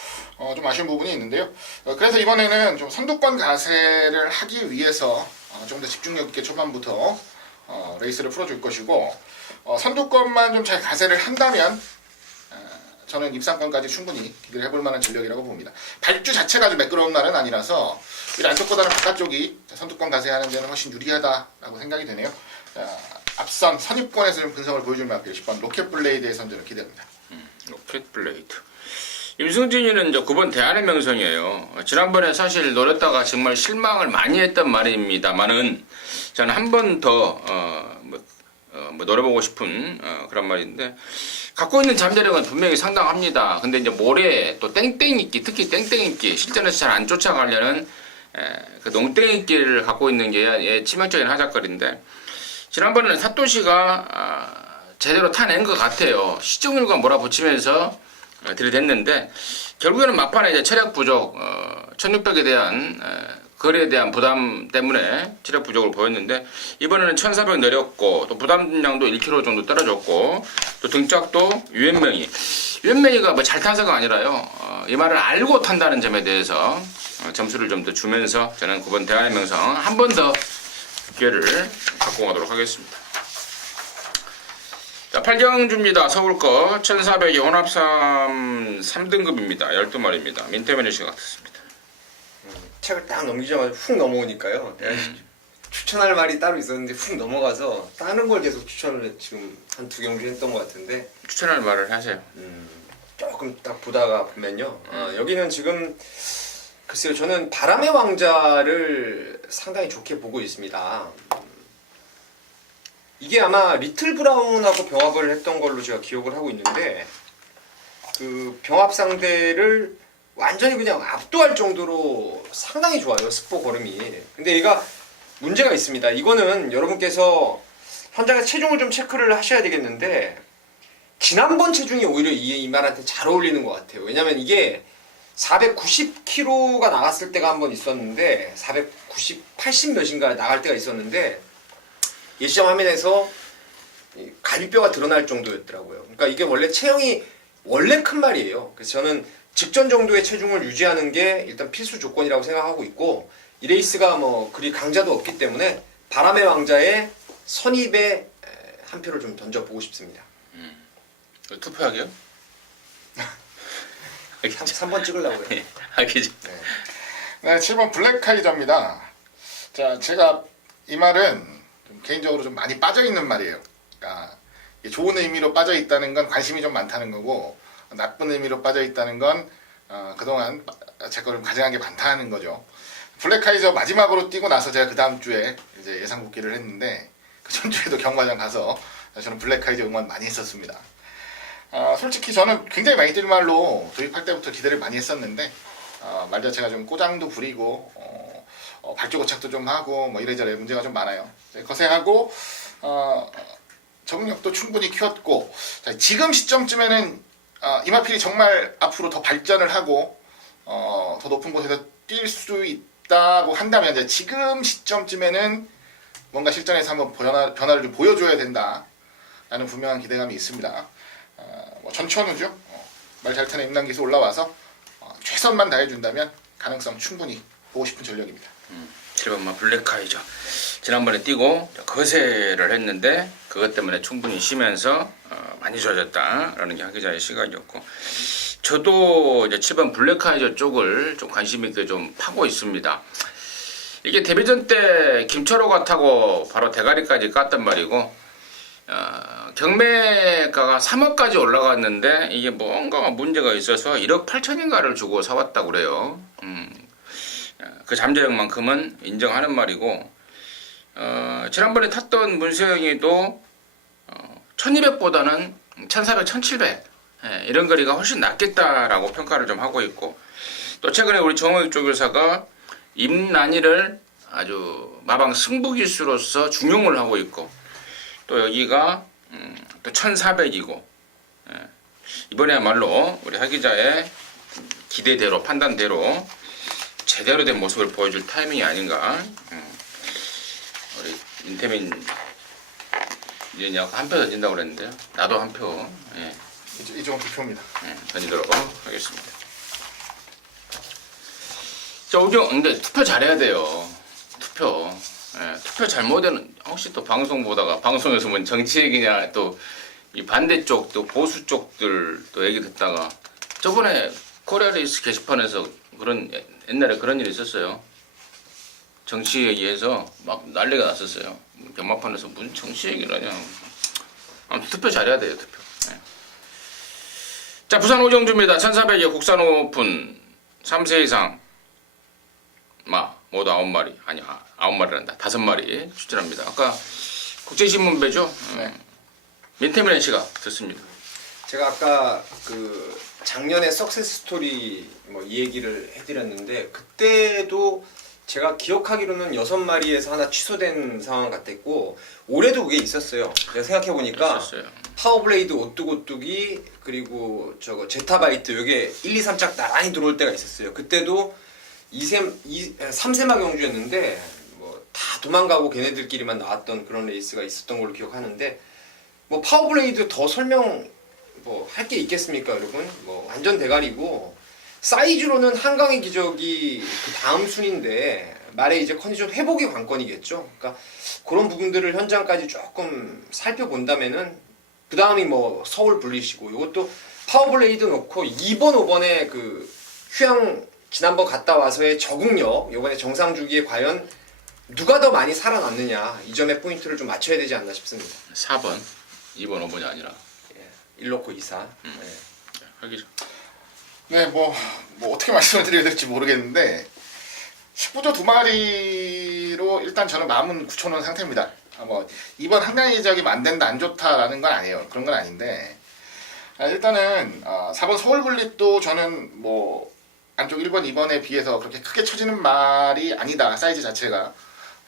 좀 아쉬운 부분이 있는데요. 그래서 이번에는 좀 선두권 가세를 하기 위해서 좀 더 집중력 있게 초반부터 레이스를 풀어줄 것이고, 선두권만 좀 잘 가세를 한다면 저는 입상권까지 충분히 기대를 해볼 만한 전력이라고 봅니다. 발주 자체가 아주 매끄러운 날은 아니라서 안쪽보다는 바깥쪽이 선두권 가세하는 데는 훨씬 유리하다라고 생각이 되네요. 앞선 선입권에서 좀 분석을 보여줄 만큼 10번 로켓블레이드의 선전을 기대합니다. 로켓블레이드. 임승진이는 이제 9번 대안의 명성이에요. 지난번에 사실 노렸다가 정말 실망을 많이 했던 말입니다만은 저는 한 번 더 노려보고 싶은 그런 말인데, 갖고 있는 잠재력은 분명히 상당합니다. 근데 이제 모레 또 땡땡이끼, 특히 땡땡이끼 실전에서 잘 안 쫓아가려는 그 농땡이끼를 갖고 있는 게 치명적인 하작거리인데, 지난번에는 사토시가 제대로 타낸 것 같아요. 시종일관 몰아붙이면서 들이댔는데 결국에는 막판에 이제 체력 부족, 1600에 대한 거리에 대한 부담 때문에 체력 부족을 보였는데, 이번에는 1400 내렸고 또 부담량도 1kg 정도 떨어졌고 또 등짝도 유엔명이가 뭐 잘 타서가 아니라요, 이 말을 알고 탄다는 점에 대해서 점수를 좀 더 주면서 저는 9번 대안의 명성 한 번 더 기회를 갖고 가도록 하겠습니다. 자, 8경주입니다. 서울 거 1400이 혼합삼 3등급입니다. 12마리입니다. 민태면이 씨 같습니다. 책을 딱 넘기자마자 훅 넘어오니까요. 내가 추천할 말이 따로 있었는데 훅 넘어가서 다른 걸 계속 추천을 지금 한 2경주 했던 것 같은데, 추천할 말을 하세요. 조금 딱 보다가 보면요, 여기는 지금 글쎄요, 저는 바람의 왕자를 상당히 좋게 보고 있습니다. 이게 아마 리틀 브라운하고 병합을 했던 걸로 제가 기억을 하고 있는데, 그 병합 상대를 완전히 그냥 압도할 정도로 상당히 좋아요, 스포 걸음이. 근데 얘가 문제가 있습니다. 이거는 여러분께서 현장에서 체중을 좀 체크를 하셔야 되겠는데, 지난번 체중이 오히려 이 말한테 잘 어울리는 것 같아요. 왜냐면 이게 490kg가 나갔을 때가 한 번 있었는데, 80 몇인가 나갈 때가 있었는데, 일시적 화면에서 갈비뼈가 드러날 정도였더라고요. 그러니까 이게 원래 체형이 원래 큰 말이에요. 그래서 저는 직전 정도의 체중을 유지하는 게 일단 필수 조건이라고 생각하고 있고, 이 레이스가 뭐 그리 강자도 없기 때문에 바람의 왕자의 선입에 한 표를 좀 던져보고 싶습니다. 투표하게요? 3번 찍으려고 해요. 알겠지. 네, 7번 블랙카이저입니다. 자, 제가 이 말은 좀 개인적으로 좀 많이 빠져있는 말이에요. 그러니까 좋은 의미로 빠져있다는 건 관심이 좀 많다는 거고, 나쁜 의미로 빠져있다는 건 그동안 제 거를 가져간 게 많다는 거죠. 블랙카이저 마지막으로 뛰고 나서 제가 그 다음 주에 이제 예상 복귀를 했는데, 그 전주에도 경마장 가서 저는 블랙카이저 응원 많이 했었습니다. 솔직히 저는 굉장히 많이 뛸 말로 도입할 때부터 기대를 많이 했었는데, 말 자체가 좀 꼬장도 부리고 발주 고착도 좀 하고 뭐 이래저래 문제가 좀 많아요. 거세하고 적응력도 충분히 키웠고, 자, 지금 시점쯤에는 이마필이 정말 앞으로 더 발전을 하고 더 높은 곳에서 뛸 수 있다고 한다면, 이제 지금 시점쯤에는 뭔가 실전에서 한번 변화를 좀 보여줘야 된다라는 분명한 기대감이 있습니다. 뭐 전천후죠. 말 잘 타는 임남기수 올라와서 최선만 다해준다면 가능성 충분히 보고 싶은 전력입니다. 7번만 블랙카이저. 지난번에 뛰고 거세를 했는데 그것 때문에 충분히 쉬면서 많이 좋아졌다라는 게 한 기자의 시각이었고, 저도 이제 7번 블랙카이저 쪽을 좀 관심 있게 좀 파고 있습니다. 이게 데뷔전 때 김철호가 타고 바로 대가리까지 깠단 말이고, 경매가가 3억까지 올라갔는데 이게 뭔가 문제가 있어서 1억 8천인가를 주고 사왔다고 그래요. 그 잠재력만큼은 인정하는 말이고, 지난번에 탔던 문세영이도 1200보다는 1400, 1700 이런 거리가 훨씬 낫겠다라고 평가를 좀 하고 있고, 또 최근에 우리 정호익 조교사가 임란이를 아주 마방 승부기수로서 중용을 하고 있고, 또 여기가 또 1400이고, 이번에야말로 우리 하 기자의 기대대로 판단대로 제대로 된 모습을 보여줄 타이밍이 아닌가. 우리 인태민 이제 한 표 던진다고 그랬는데요. 나도 한 표 이쪽은 투표입니다. 던지도록 하겠습니다. 자, 우경, 근데 투표 잘해야 돼요. 투표 잘못하면 혹시 또 방송 보다가 방송에서 뭔 정치 얘기냐 또 이 반대쪽 또 보수 쪽들 또 얘기 듣다가, 저번에 코리아레이스 게시판에서 그런 옛날에 그런 일이 있었어요. 정치 얘기해서 막 난리가 났었어요. 경마판에서 무슨 정치 얘기를 하냐. 아무튼 투표 잘해야 돼요, 투표. 자, 부산 오정주입니다. 1400의 국산 오픈 3세 이상 모두 9마리, 아니 9마리란다, 5마리 출전합니다. 아까 국제신문배죠. 민태민 씨가 듣습니다. 제가 아까 그 작년에 석세스 스토리 이 얘기를 해드렸는데, 그때도 제가 기억하기로는 6마리에서 하나 취소된 상황 같았고, 올해도 그게 있었어요. 제가 생각해보니까 파워블레이드 오뚜고뚜기 그리고 저거 제타바이트 요게 1, 2, 3짝 나란히 들어올 때가 있었어요. 그때도 3세마 경주였는데 다 도망가고 걔네들끼리만 나왔던 그런 레이스가 있었던 걸로 기억하는데, 파워블레이드 더 설명 할 게 있겠습니까, 여러분? 완전 대가리고, 사이즈로는 한강의 기적이 그 다음 순인데 말의 이제 컨디션 회복이 관건이겠죠. 그러니까 그런 부분들을 현장까지 조금 살펴본다면은, 그 다음이 서울 분리시고, 이것도 파워블레이드 놓고 2번, 5번에 그 휴양 지난번 갔다 와서의 적응력, 이번에 정상 주기에 과연 누가 더 많이 살아남느냐, 이 점에 포인트를 좀 맞춰야 되지 않나 싶습니다. 4번, 2번, 5번이 아니라 1놓고 2사. 하기 전. 네, 어떻게 말씀을 드려야 될지 모르겠는데 19조 2마리로 일단 저는 마음은 굳혀놓은 상태입니다. 이번 한강의 기적이 안 된다, 안 좋다라는 건 아니에요. 그런 건 아닌데, 일단은 4번 서울블릿도 저는 안쪽 1번, 2번에 비해서 그렇게 크게 쳐지는 말이 아니다, 사이즈 자체가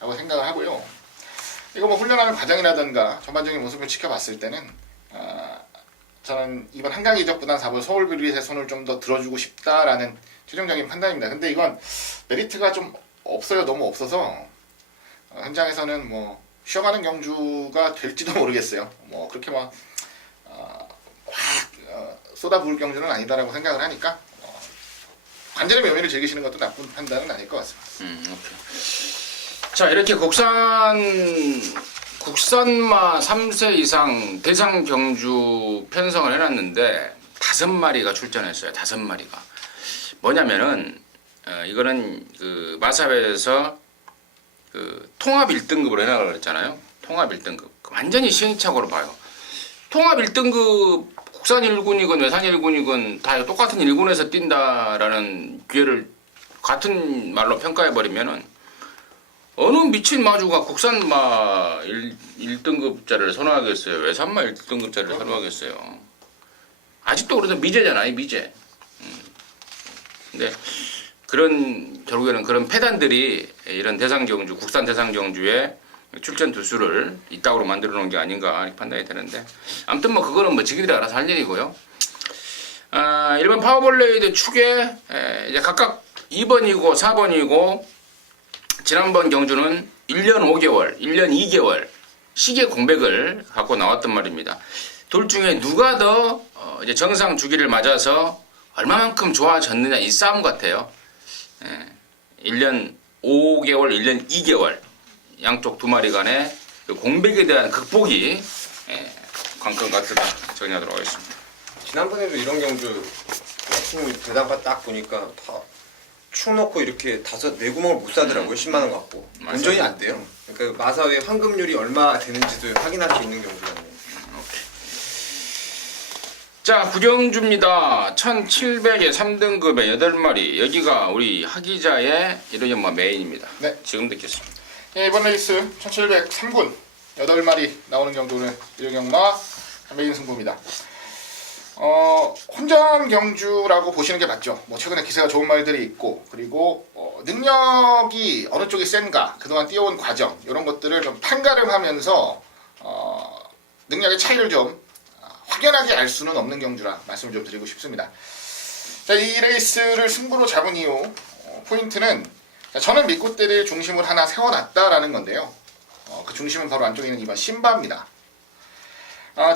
라고 생각을 하고요. 이거 훈련하는 과정이라든가 전반적인 모습을 지켜봤을 때는 저는 이번 한강의 기적보다는 4번 서울블릿의 손을 좀 더 들어주고 싶다라는 최종적인 판단입니다. 근데 이건 메리트가 좀 없어요. 너무 없어서 현장에서는 쉬어가는 경주가 될지도 모르겠어요. 그렇게 확 쏟아부을 경주는 아니다라고 생각을 하니까 관절의 묘미를 즐기시는 것도 나쁜 판단은 아닐 것 같습니다. 오케이. 자, 이렇게 국산마 3세 이상 대상 경주 편성을 해놨는데 5마리가 출전했어요. 5마리가. 뭐냐면은 이거는 그 마사회에서 그 통합 1등급으로 해나가려고 했잖아요. 통합 1등급. 완전히 시행착오로 봐요. 통합 1등급 국산 1군이건 외산 1군이건 다 똑같은 1군에서 뛴다라는 기회를 같은 말로 평가해버리면은 어느 미친 마주가 국산마 1등급짜리를 선호하겠어요? 외산마 1등급짜리를 선호하겠어요? 아직도 그래도 미제잖아요, 미제. 근데 결국에는 그런 패단들이 이런 대상경주, 국산 대상경주에 출전 두수를 이따구로 만들어 놓은 게 아닌가 이렇게 판단이 되는데, 아무튼 그거는 지기들이 알아서 할 일이고요. 일반 파워블레이드 축에 이제 각각 2번이고 4번이고, 지난번 경주는 1년 5개월, 1년 2개월 시계 공백을 갖고 나왔단 말입니다. 둘 중에 누가 더 이제 정상 주기를 맞아서 얼마만큼 좋아졌느냐, 이 싸움 같아요. 1년 5개월, 1년 2개월 양쪽 2마리 간의 그 공백에 대한 극복이 관건 같다 정리하도록 하겠습니다. 지난번에도 이런 경주 대단파 딱 보니까 축 넣고 이렇게 4구멍을 못 사더라고요. 10만 원 갖고. 운전이 안 돼요. 그러니까 마사회 환급률이 얼마 되는지도 확인할 수 있는 경주거든요. 자, 구경주입니다. 1700에 3등급에 8마리. 여기가 우리 하기자의 이런 메인입니다. 네. 지금 듣겠습니다. 예, 이번 레이스 1703군 8마리 나오는 경주는 1경마 메인 승부입니다. 혼전 경주라고 보시는 게 맞죠. 뭐 최근에 기세가 좋은 말들이 있고, 그리고 능력이 어느 쪽이 센가, 그동안 뛰어온 과정 이런 것들을 좀 판가름하면서 능력의 차이를 좀 확연하게 알 수는 없는 경주라 말씀을 좀 드리고 싶습니다. 자, 이 레이스를 승부로 잡은 이유 포인트는 저는 믿고 때릴 중심을 하나 세워놨다라는 건데요. 그 중심은 바로 안쪽에 있는 2번 신바입니다.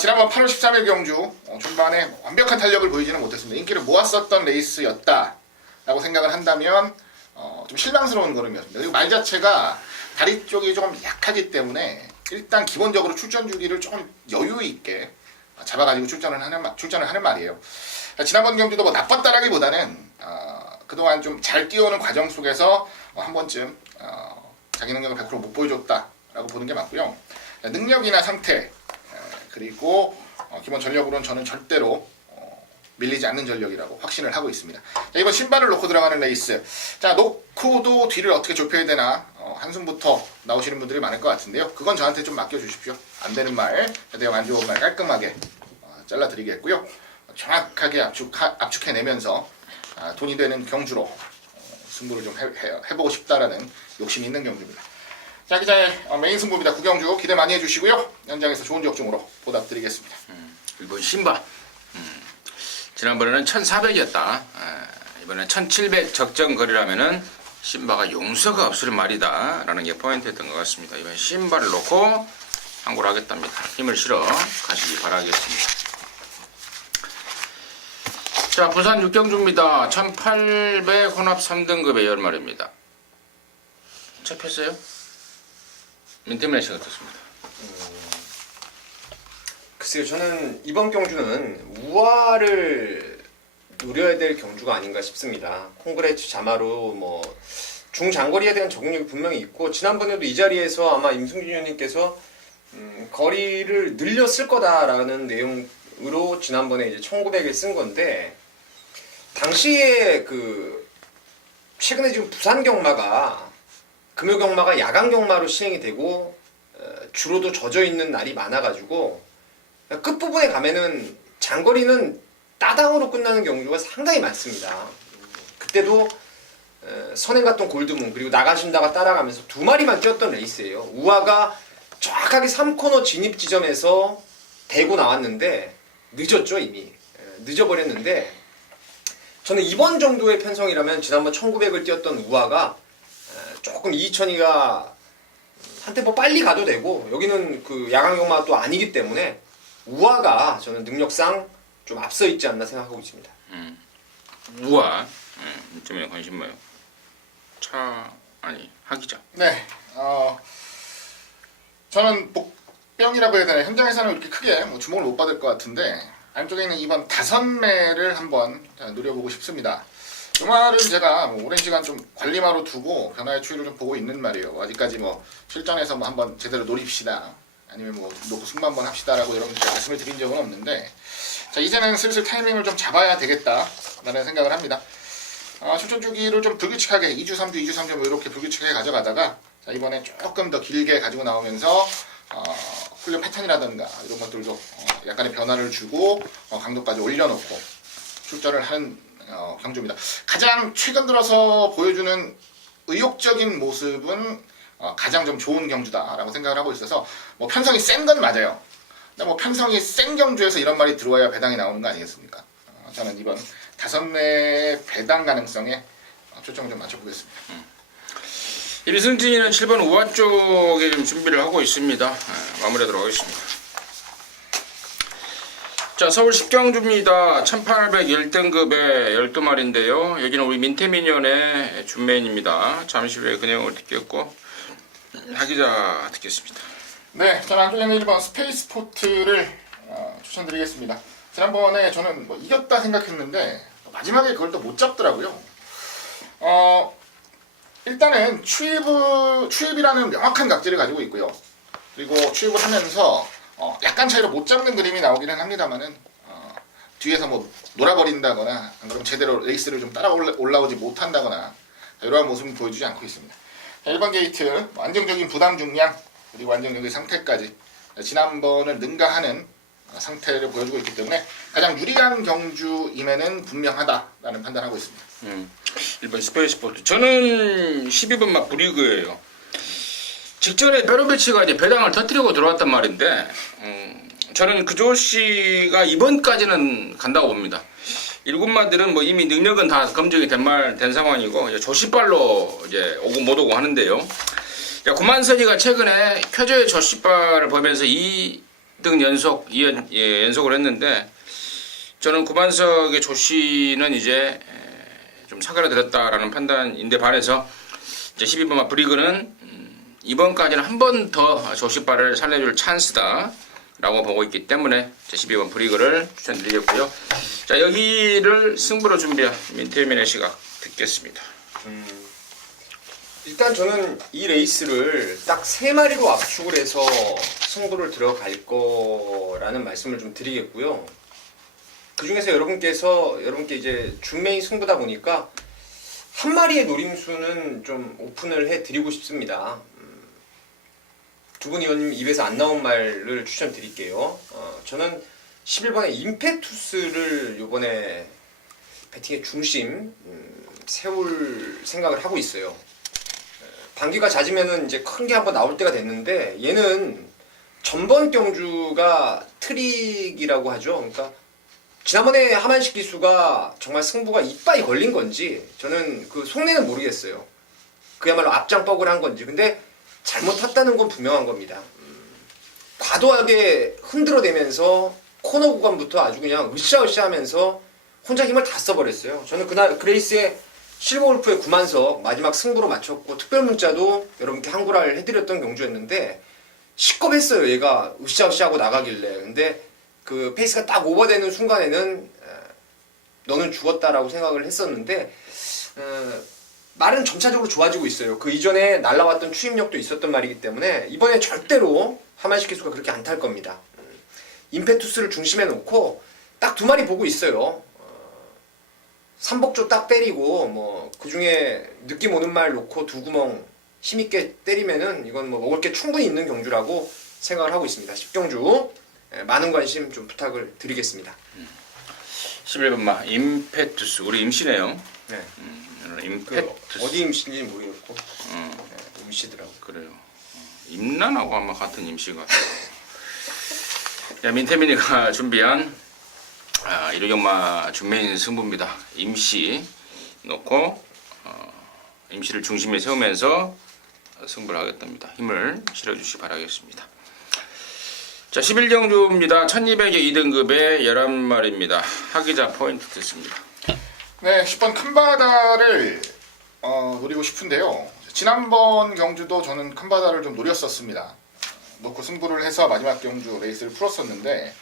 지난번 8월 13일 경주 중반에 완벽한 탄력을 보이지는 못했습니다. 인기를 모았었던 레이스였다라고 생각을 한다면 좀 실망스러운 걸음이었습니다. 그리고 말 자체가 다리 쪽이 조금 약하기 때문에 일단 기본적으로 출전 주기를 조금 여유 있게 잡아가지고 출전을 하는 말이에요. 지난번 경주도 뭐 나빴다라기보다는 그동안 좀 잘 뛰어오는 과정 속에서 한 번쯤 자기 능력을 100% 못 보여줬다라고 보는 게 맞고요. 능력이나 상태 그리고 기본 전력으로는 저는 절대로 밀리지 않는 전력이라고 확신을 하고 있습니다. 자, 이번 신발을 놓고 들어가는 레이스. 자, 놓고도 뒤를 어떻게 좁혀야 되나 한숨부터 나오시는 분들이 많을 것 같은데요. 그건 저한테 좀 맡겨주십시오. 안 되는 말, 대형 안 좋은 말 깔끔하게 잘라드리겠고요. 정확하게 압축해내면서 돈이 되는 경주로 승부를 좀 해보고 싶다라는 욕심이 있는 경주입니다. 자, 기자의 메인 승부입니다. 구경주 기대 많이 해주시고요. 현장에서 좋은 적중으로 보답드리겠습니다. 이번 신바. 지난번에는 1400이었다. 이번엔 1700 적정 거리라면은 신바가 용서가 없을 말이다. 라는 게 포인트였던 것 같습니다. 이번 신바를 놓고 항구를 하겠답니다. 힘을 실어 가시기 바라겠습니다. 자, 부산 육경주입니다. 1800 혼합 3등급의 10마리입니다. 잡혔어요? 민태민의 씨가 어떻습니다? 글쎄요, 저는 이번 경주는 우아를 노려야 될 경주가 아닌가 싶습니다. 콩그레츠 자마로 뭐 중장거리에 대한 적응력이 분명히 있고, 지난번에도 이 자리에서 아마 임승준 의원님께서 거리를 늘렸을 거다라는 내용으로 지난번에 이제 1900을 쓴 건데, 당시에 최근에 지금 부산 경마가 금요 경마가 야간 경마로 시행이 되고 주로도 젖어 있는 날이 많아가지고 끝부분에 가면은 장거리는 따당으로 끝나는 경주가 상당히 많습니다. 그때도 선행 갔던 골드문 그리고 나가신다가 따라가면서 두 마리만 뛰었던 레이스예요. 우아가 정확하게 3코너 진입 지점에서 대고 나왔는데 늦었죠. 이미 늦어버렸는데, 저는 이번 정도의 편성이라면 지난번 1900을 뛰었던 우아가 조금 2000이가 한 템포 빨리 가도 되고, 여기는 야간 경마가 또 아니기 때문에 우아가 저는 능력상 좀 앞서 있지 않나 생각하고 있습니다. 우아. 이점에 관심 뭐요? 하기자. 네, 저는 복병이라고 해야 되나, 현장에서는 이렇게 크게 주목을 못 받을 것 같은데 안쪽에 있는 이번 5매를 한번 노려보고 싶습니다. 이 말은 제가 오랜 시간 좀 관리마로 두고 변화의 추이를 좀 보고 있는 말이에요. 아직까지 실전에서 한번 제대로 노립시다, 아니면 놓고 승부 한번 합시다라고 이런 말씀을 드린 적은 없는데, 자, 이제는 슬슬 타이밍을 좀 잡아야 되겠다라는 생각을 합니다. 출전 주기를 좀 불규칙하게 2주, 3주, 2주, 3주 이렇게 불규칙하게 가져가다가, 자, 이번에 조금 더 길게 가지고 나오면서 훈련 패턴이라든가 이런 것들도 약간의 변화를 주고 강도까지 올려놓고 출전을 하는 경주입니다. 가장 최근 들어서 보여주는 의욕적인 모습은 가장 좀 좋은 경주다라고 생각을 하고 있어서, 편성이 센 건 맞아요. 근데 편성이 센 경주에서 이런 말이 들어와야 배당이 나오는 거 아니겠습니까? 저는 이번 5매 배당 가능성에 초점을 좀 맞춰보겠습니다. 임승진이는 7번 우아 쪽에 좀 준비를 하고 있습니다. 마무리하도록 하겠습니다. 자, 서울 10경주입니다. 1801등급의 12마리인데요. 여기는 우리 민태민연의 준메인입니다. 잠시 후에 그 내용을 듣겠고, 하기자 듣겠습니다. 네, 저는 안쪽에 있는 1번 스페이스포트를 추천드리겠습니다. 지난번에 저는 이겼다 생각했는데 마지막에 그걸 또 못 잡더라고요. 일단은 추입이라는 명확한 각질을 가지고 있고요. 그리고 추입을 하면서 약간 차이로 못 잡는 그림이 나오기는 합니다만은 뒤에서 놀아버린다거나, 안 그러면 제대로 레이스를 좀 따라 올라오지 못한다거나 이러한 모습을 보여주지 않고 있습니다. 1번 게이트 안정적인 부담 중량 그리고 안정적인 상태까지 지난번을 능가하는 상태를 보여주고 있기 때문에 가장 유리한 경주임에는 분명하다라는 판단하고 있습니다. 1번 스페이스포트. 저는 12번 막 브리그예요. 직전에 페로비치가 이제 배당을 터뜨리고 들어왔단 말인데, 저는 그 조씨가 이번까지는 간다고 봅니다. 일곱마들은 뭐 이미 능력은 다 검증이 된 상황이고, 이제 조씨발로 이제 오고 못 오고 하는데요. 구만선이가 최근에 쾌저의 조씨발을 보면서 2등 연속을 했는데, 저는 구만석의 조씨는 이제 좀 사그라들었다라는 판단인데 반해서 이제 12번 브리그는 이번까지는 한 번 더 조씨발을 살려줄 찬스다라고 보고 있기 때문에 12번 브리그를 추천드리겠고요. 자, 여기를 승부로 준비한 민태민의 시각 듣겠습니다. 일단 저는 이 레이스를 딱 3마리로 압축을 해서 승부를 들어갈 거라는 말씀을 좀 드리겠고요. 그 중에서 여러분께 이제 준메인 승부다 보니까 한 마리의 노림수는 좀 오픈을 해 드리고 싶습니다. 두 분 의원님 입에서 안 나온 말을 추천드릴게요. 저는 11번의 임페투스를 이번에 배팅의 중심 세울 생각을 하고 있어요. 방귀가 잦으면은 이제 큰 게 한번 나올 때가 됐는데 얘는 전번 경주가 트릭이라고 하죠. 그러니까 지난번에 하만식 기수가 정말 승부가 이빠이 걸린 건지 저는 그 속내는 모르겠어요. 그야말로 앞장뻑을 한 건지. 근데 잘못 탔다는 건 분명한 겁니다. 과도하게 흔들어대면서 코너 구간부터 아주 그냥 으쌰으쌰 하면서 혼자 힘을 다 써버렸어요. 저는 그날 그레이스의 실버울프의 구만석 마지막 승부로 맞췄고 특별 문자도 여러분께 항구라를 해드렸던 경주였는데 시겁했어요. 얘가 으쌰으쌰하고 나가길래. 근데 그 페이스가 딱 오버되는 순간에는 너는 죽었다라고 생각을 했었는데 말은 점차적으로 좋아지고 있어요. 그 이전에 날라왔던 추임력도 있었던 말이기 때문에 이번에 절대로 하만식 기수가 그렇게 안 탈 겁니다. 임페투스를 중심에 놓고 딱 2마리 보고 있어요. 삼복조 딱 때리고 뭐 그중에 느낌 오는 말 놓고 2구멍 힘있게 때리면은 이건 뭐 먹을 게 충분히 있는 경주라고 생각을 하고 있습니다. 10경주 많은 관심 좀 부탁을 드리겠습니다. 11번 마 임페투스. 우리 임씨네요. 네. 임페투스. 어디 임씨인지 모르겠고 임씨더라고. 그래요. 임란하고 아마 같은 임씨가. 자, 민태민이가 준비한 일요경마 준메인 승부입니다. 임씨 놓고 임씨를 중심에 세우면서 승부를 하겠답니다. 힘을 실어주시기 바라겠습니다. 자, 11경주입니다. 1200의 2등급의 11마리입니다. 하기자 포인트 듣습니다. 네, 10번 큰바다를 노리고 싶은데요. 지난번 경주도 저는 큰바다를 좀 노렸었습니다. 놓고 승부를 해서 마지막 경주 레이스를 풀었었는데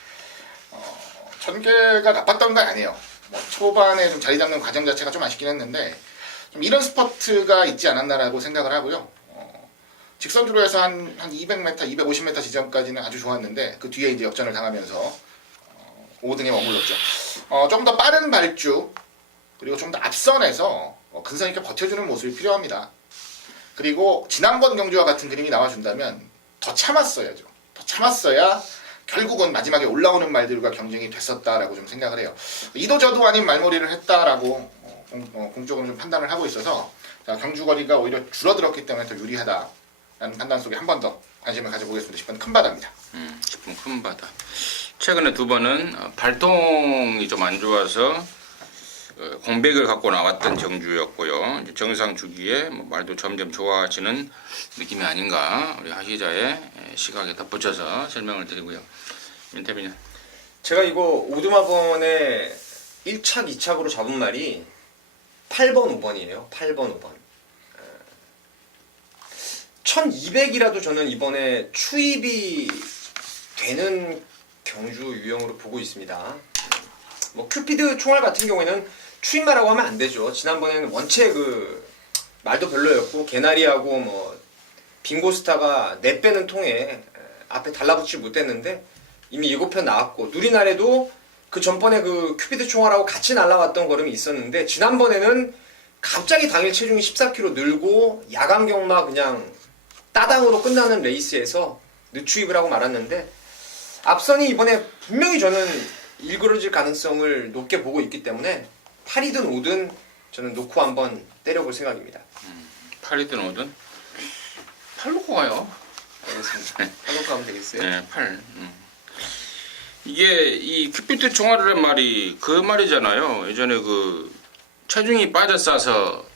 전개가 나빴던 건 아니에요. 뭐 초반에 좀 자리 잡는 과정 자체가 좀 아쉽긴 했는데 좀 이런 스퍼트가 있지 않았나라고 생각을 하고요. 직선주로 해서 한 200m, 250m 지점까지는 아주 좋았는데 그 뒤에 이제 역전을 당하면서 5등에 머물렀죠. 조금 더 빠른 발주 그리고 좀 더 앞선에서 근성 있게 버텨주는 모습이 필요합니다. 그리고 지난번 경주와 같은 그림이 나와준다면 더 참았어야죠. 더 참았어야 결국은 마지막에 올라오는 말들과 경쟁이 됐었다라고 좀 생각을 해요. 이도저도 아닌 말머리를 했다라고 공적으로 좀 판단을 하고 있어서 경주거리가 오히려 줄어들었기 때문에 더 유리하다라는 판단 속에 한 번 더 관심을 가져보겠습니다. 10번 큰바다입니다. 10번 큰바다. 최근에 2번은 발통이 좀 안 좋아서 공백을 갖고 나왔던 경주였고요. 이제 정상 주기에 말도 점점 좋아지는 느낌이 아닌가 우리 하기자의 시각에 덧붙여서 설명을 드리고요. 민태빈이 제가 이거 오두마번에 1착, 2착으로 잡은 말이 8번, 5번이에요. 8번, 5번. 1200이라도 저는 이번에 추입이 되는 경주 유형으로 보고 있습니다. 뭐 큐피드 총알 같은 경우에는 추임마라고 하면 안 되죠. 지난번에는 원체 그 말도 별로였고 개나리하고 뭐 빙고스타가 내 빼는 통에 앞에 달라붙지 못했는데 이미 예고편 나왔고 누리날에도 그 전번에 그 큐피드 총알하고 같이 날라왔던 걸음이 있었는데 지난번에는 갑자기 당일 체중이 14kg 늘고 야간 경마 그냥 따당으로 끝나는 레이스에서 늦추입을 하고 말았는데 앞선이 이번에 분명히 저는 일그러질 가능성을 높게 보고 있기 때문에 8이든 5든 저는 놓고 한번 때려볼 생각입니다. 8이든 5든 8 놓고 가요. 알겠습니다. 8 놓고 하면 되겠어요? 네, 8. 이게 이 큐피트 총알이란 말이 그 말이잖아요. 예전에 그 체중이 빠져싸서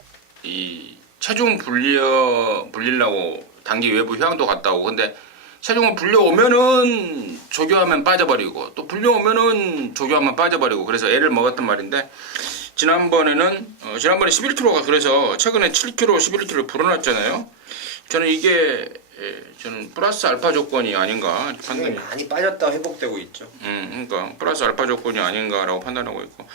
이 체중 불리려고 단기 외부 휴양도 갔다 오고 근데 체중을 불려오면은 조교하면 빠져버리고 또 불려오면은 조교하면 빠져버리고 그래서 애를 먹었단 말인데 지난번에 11kg가 그래서 최근에 7kg, 11kg 불어났잖아요. 저는 이게 저는 플러스 알파 조건이 아닌가 상당히 판단이. 많이 빠졌다 회복되고 있죠. 그러니까 플러스 알파 조건이 아닌가라고 판단하고 있고.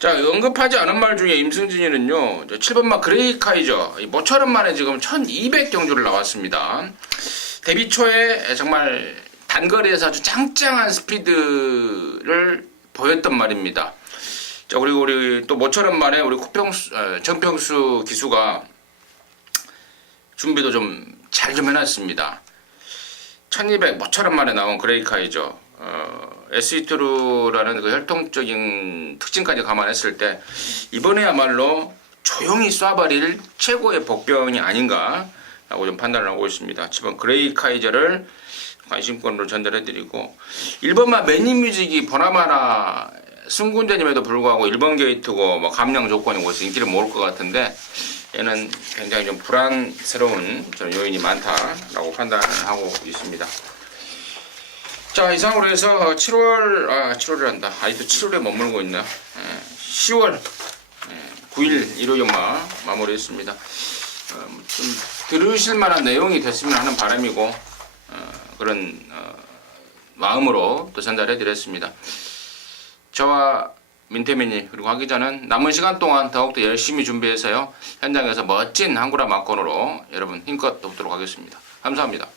자, 언급하지 않은 말 중에 임승진이는요. 7번마 그레이 카이저 모처럼 만에 지금 1200 경주를 나왔습니다. 데뷔 초에 정말 단거리에서 아주 짱짱한 스피드를 보였단 말입니다. 자, 그리고 우리 또 모처럼 만에 우리 정평수 기수가 준비도 좀 잘 좀 해놨습니다. 1200 모처럼 만에 나온 그레이 카이저 SE2라는 그 혈통적인 특징까지 감안했을 때 이번에야말로 조용히 쏴버릴 최고의 복병이 아닌가라고 좀 판단을 하고 있습니다. 7번 그레이 카이저를 관심권으로 전달해드리고 1번만 매니뮤직이 보나마나 승군자님에도 불구하고 1번 게이트고 뭐 감량 조건이고 해서 인기를 모을 것 같은데 얘는 굉장히 좀 불안스러운 요인이 많다라고 판단을 하고 있습니다. 자, 이상으로 해서 7월이란다. 아직도 7월에 머물고 있네요. 10월 9일 일요일마 마무리했습니다. 좀 들으실 만한 내용이 됐으면 하는 바람이고 그런 마음으로 또 전달해드렸습니다. 저와 민태민이 그리고 하 기자는 남은 시간 동안 더욱더 열심히 준비해서요 현장에서 멋진 한구라 막건으로 여러분 힘껏 돕도록 하겠습니다. 감사합니다.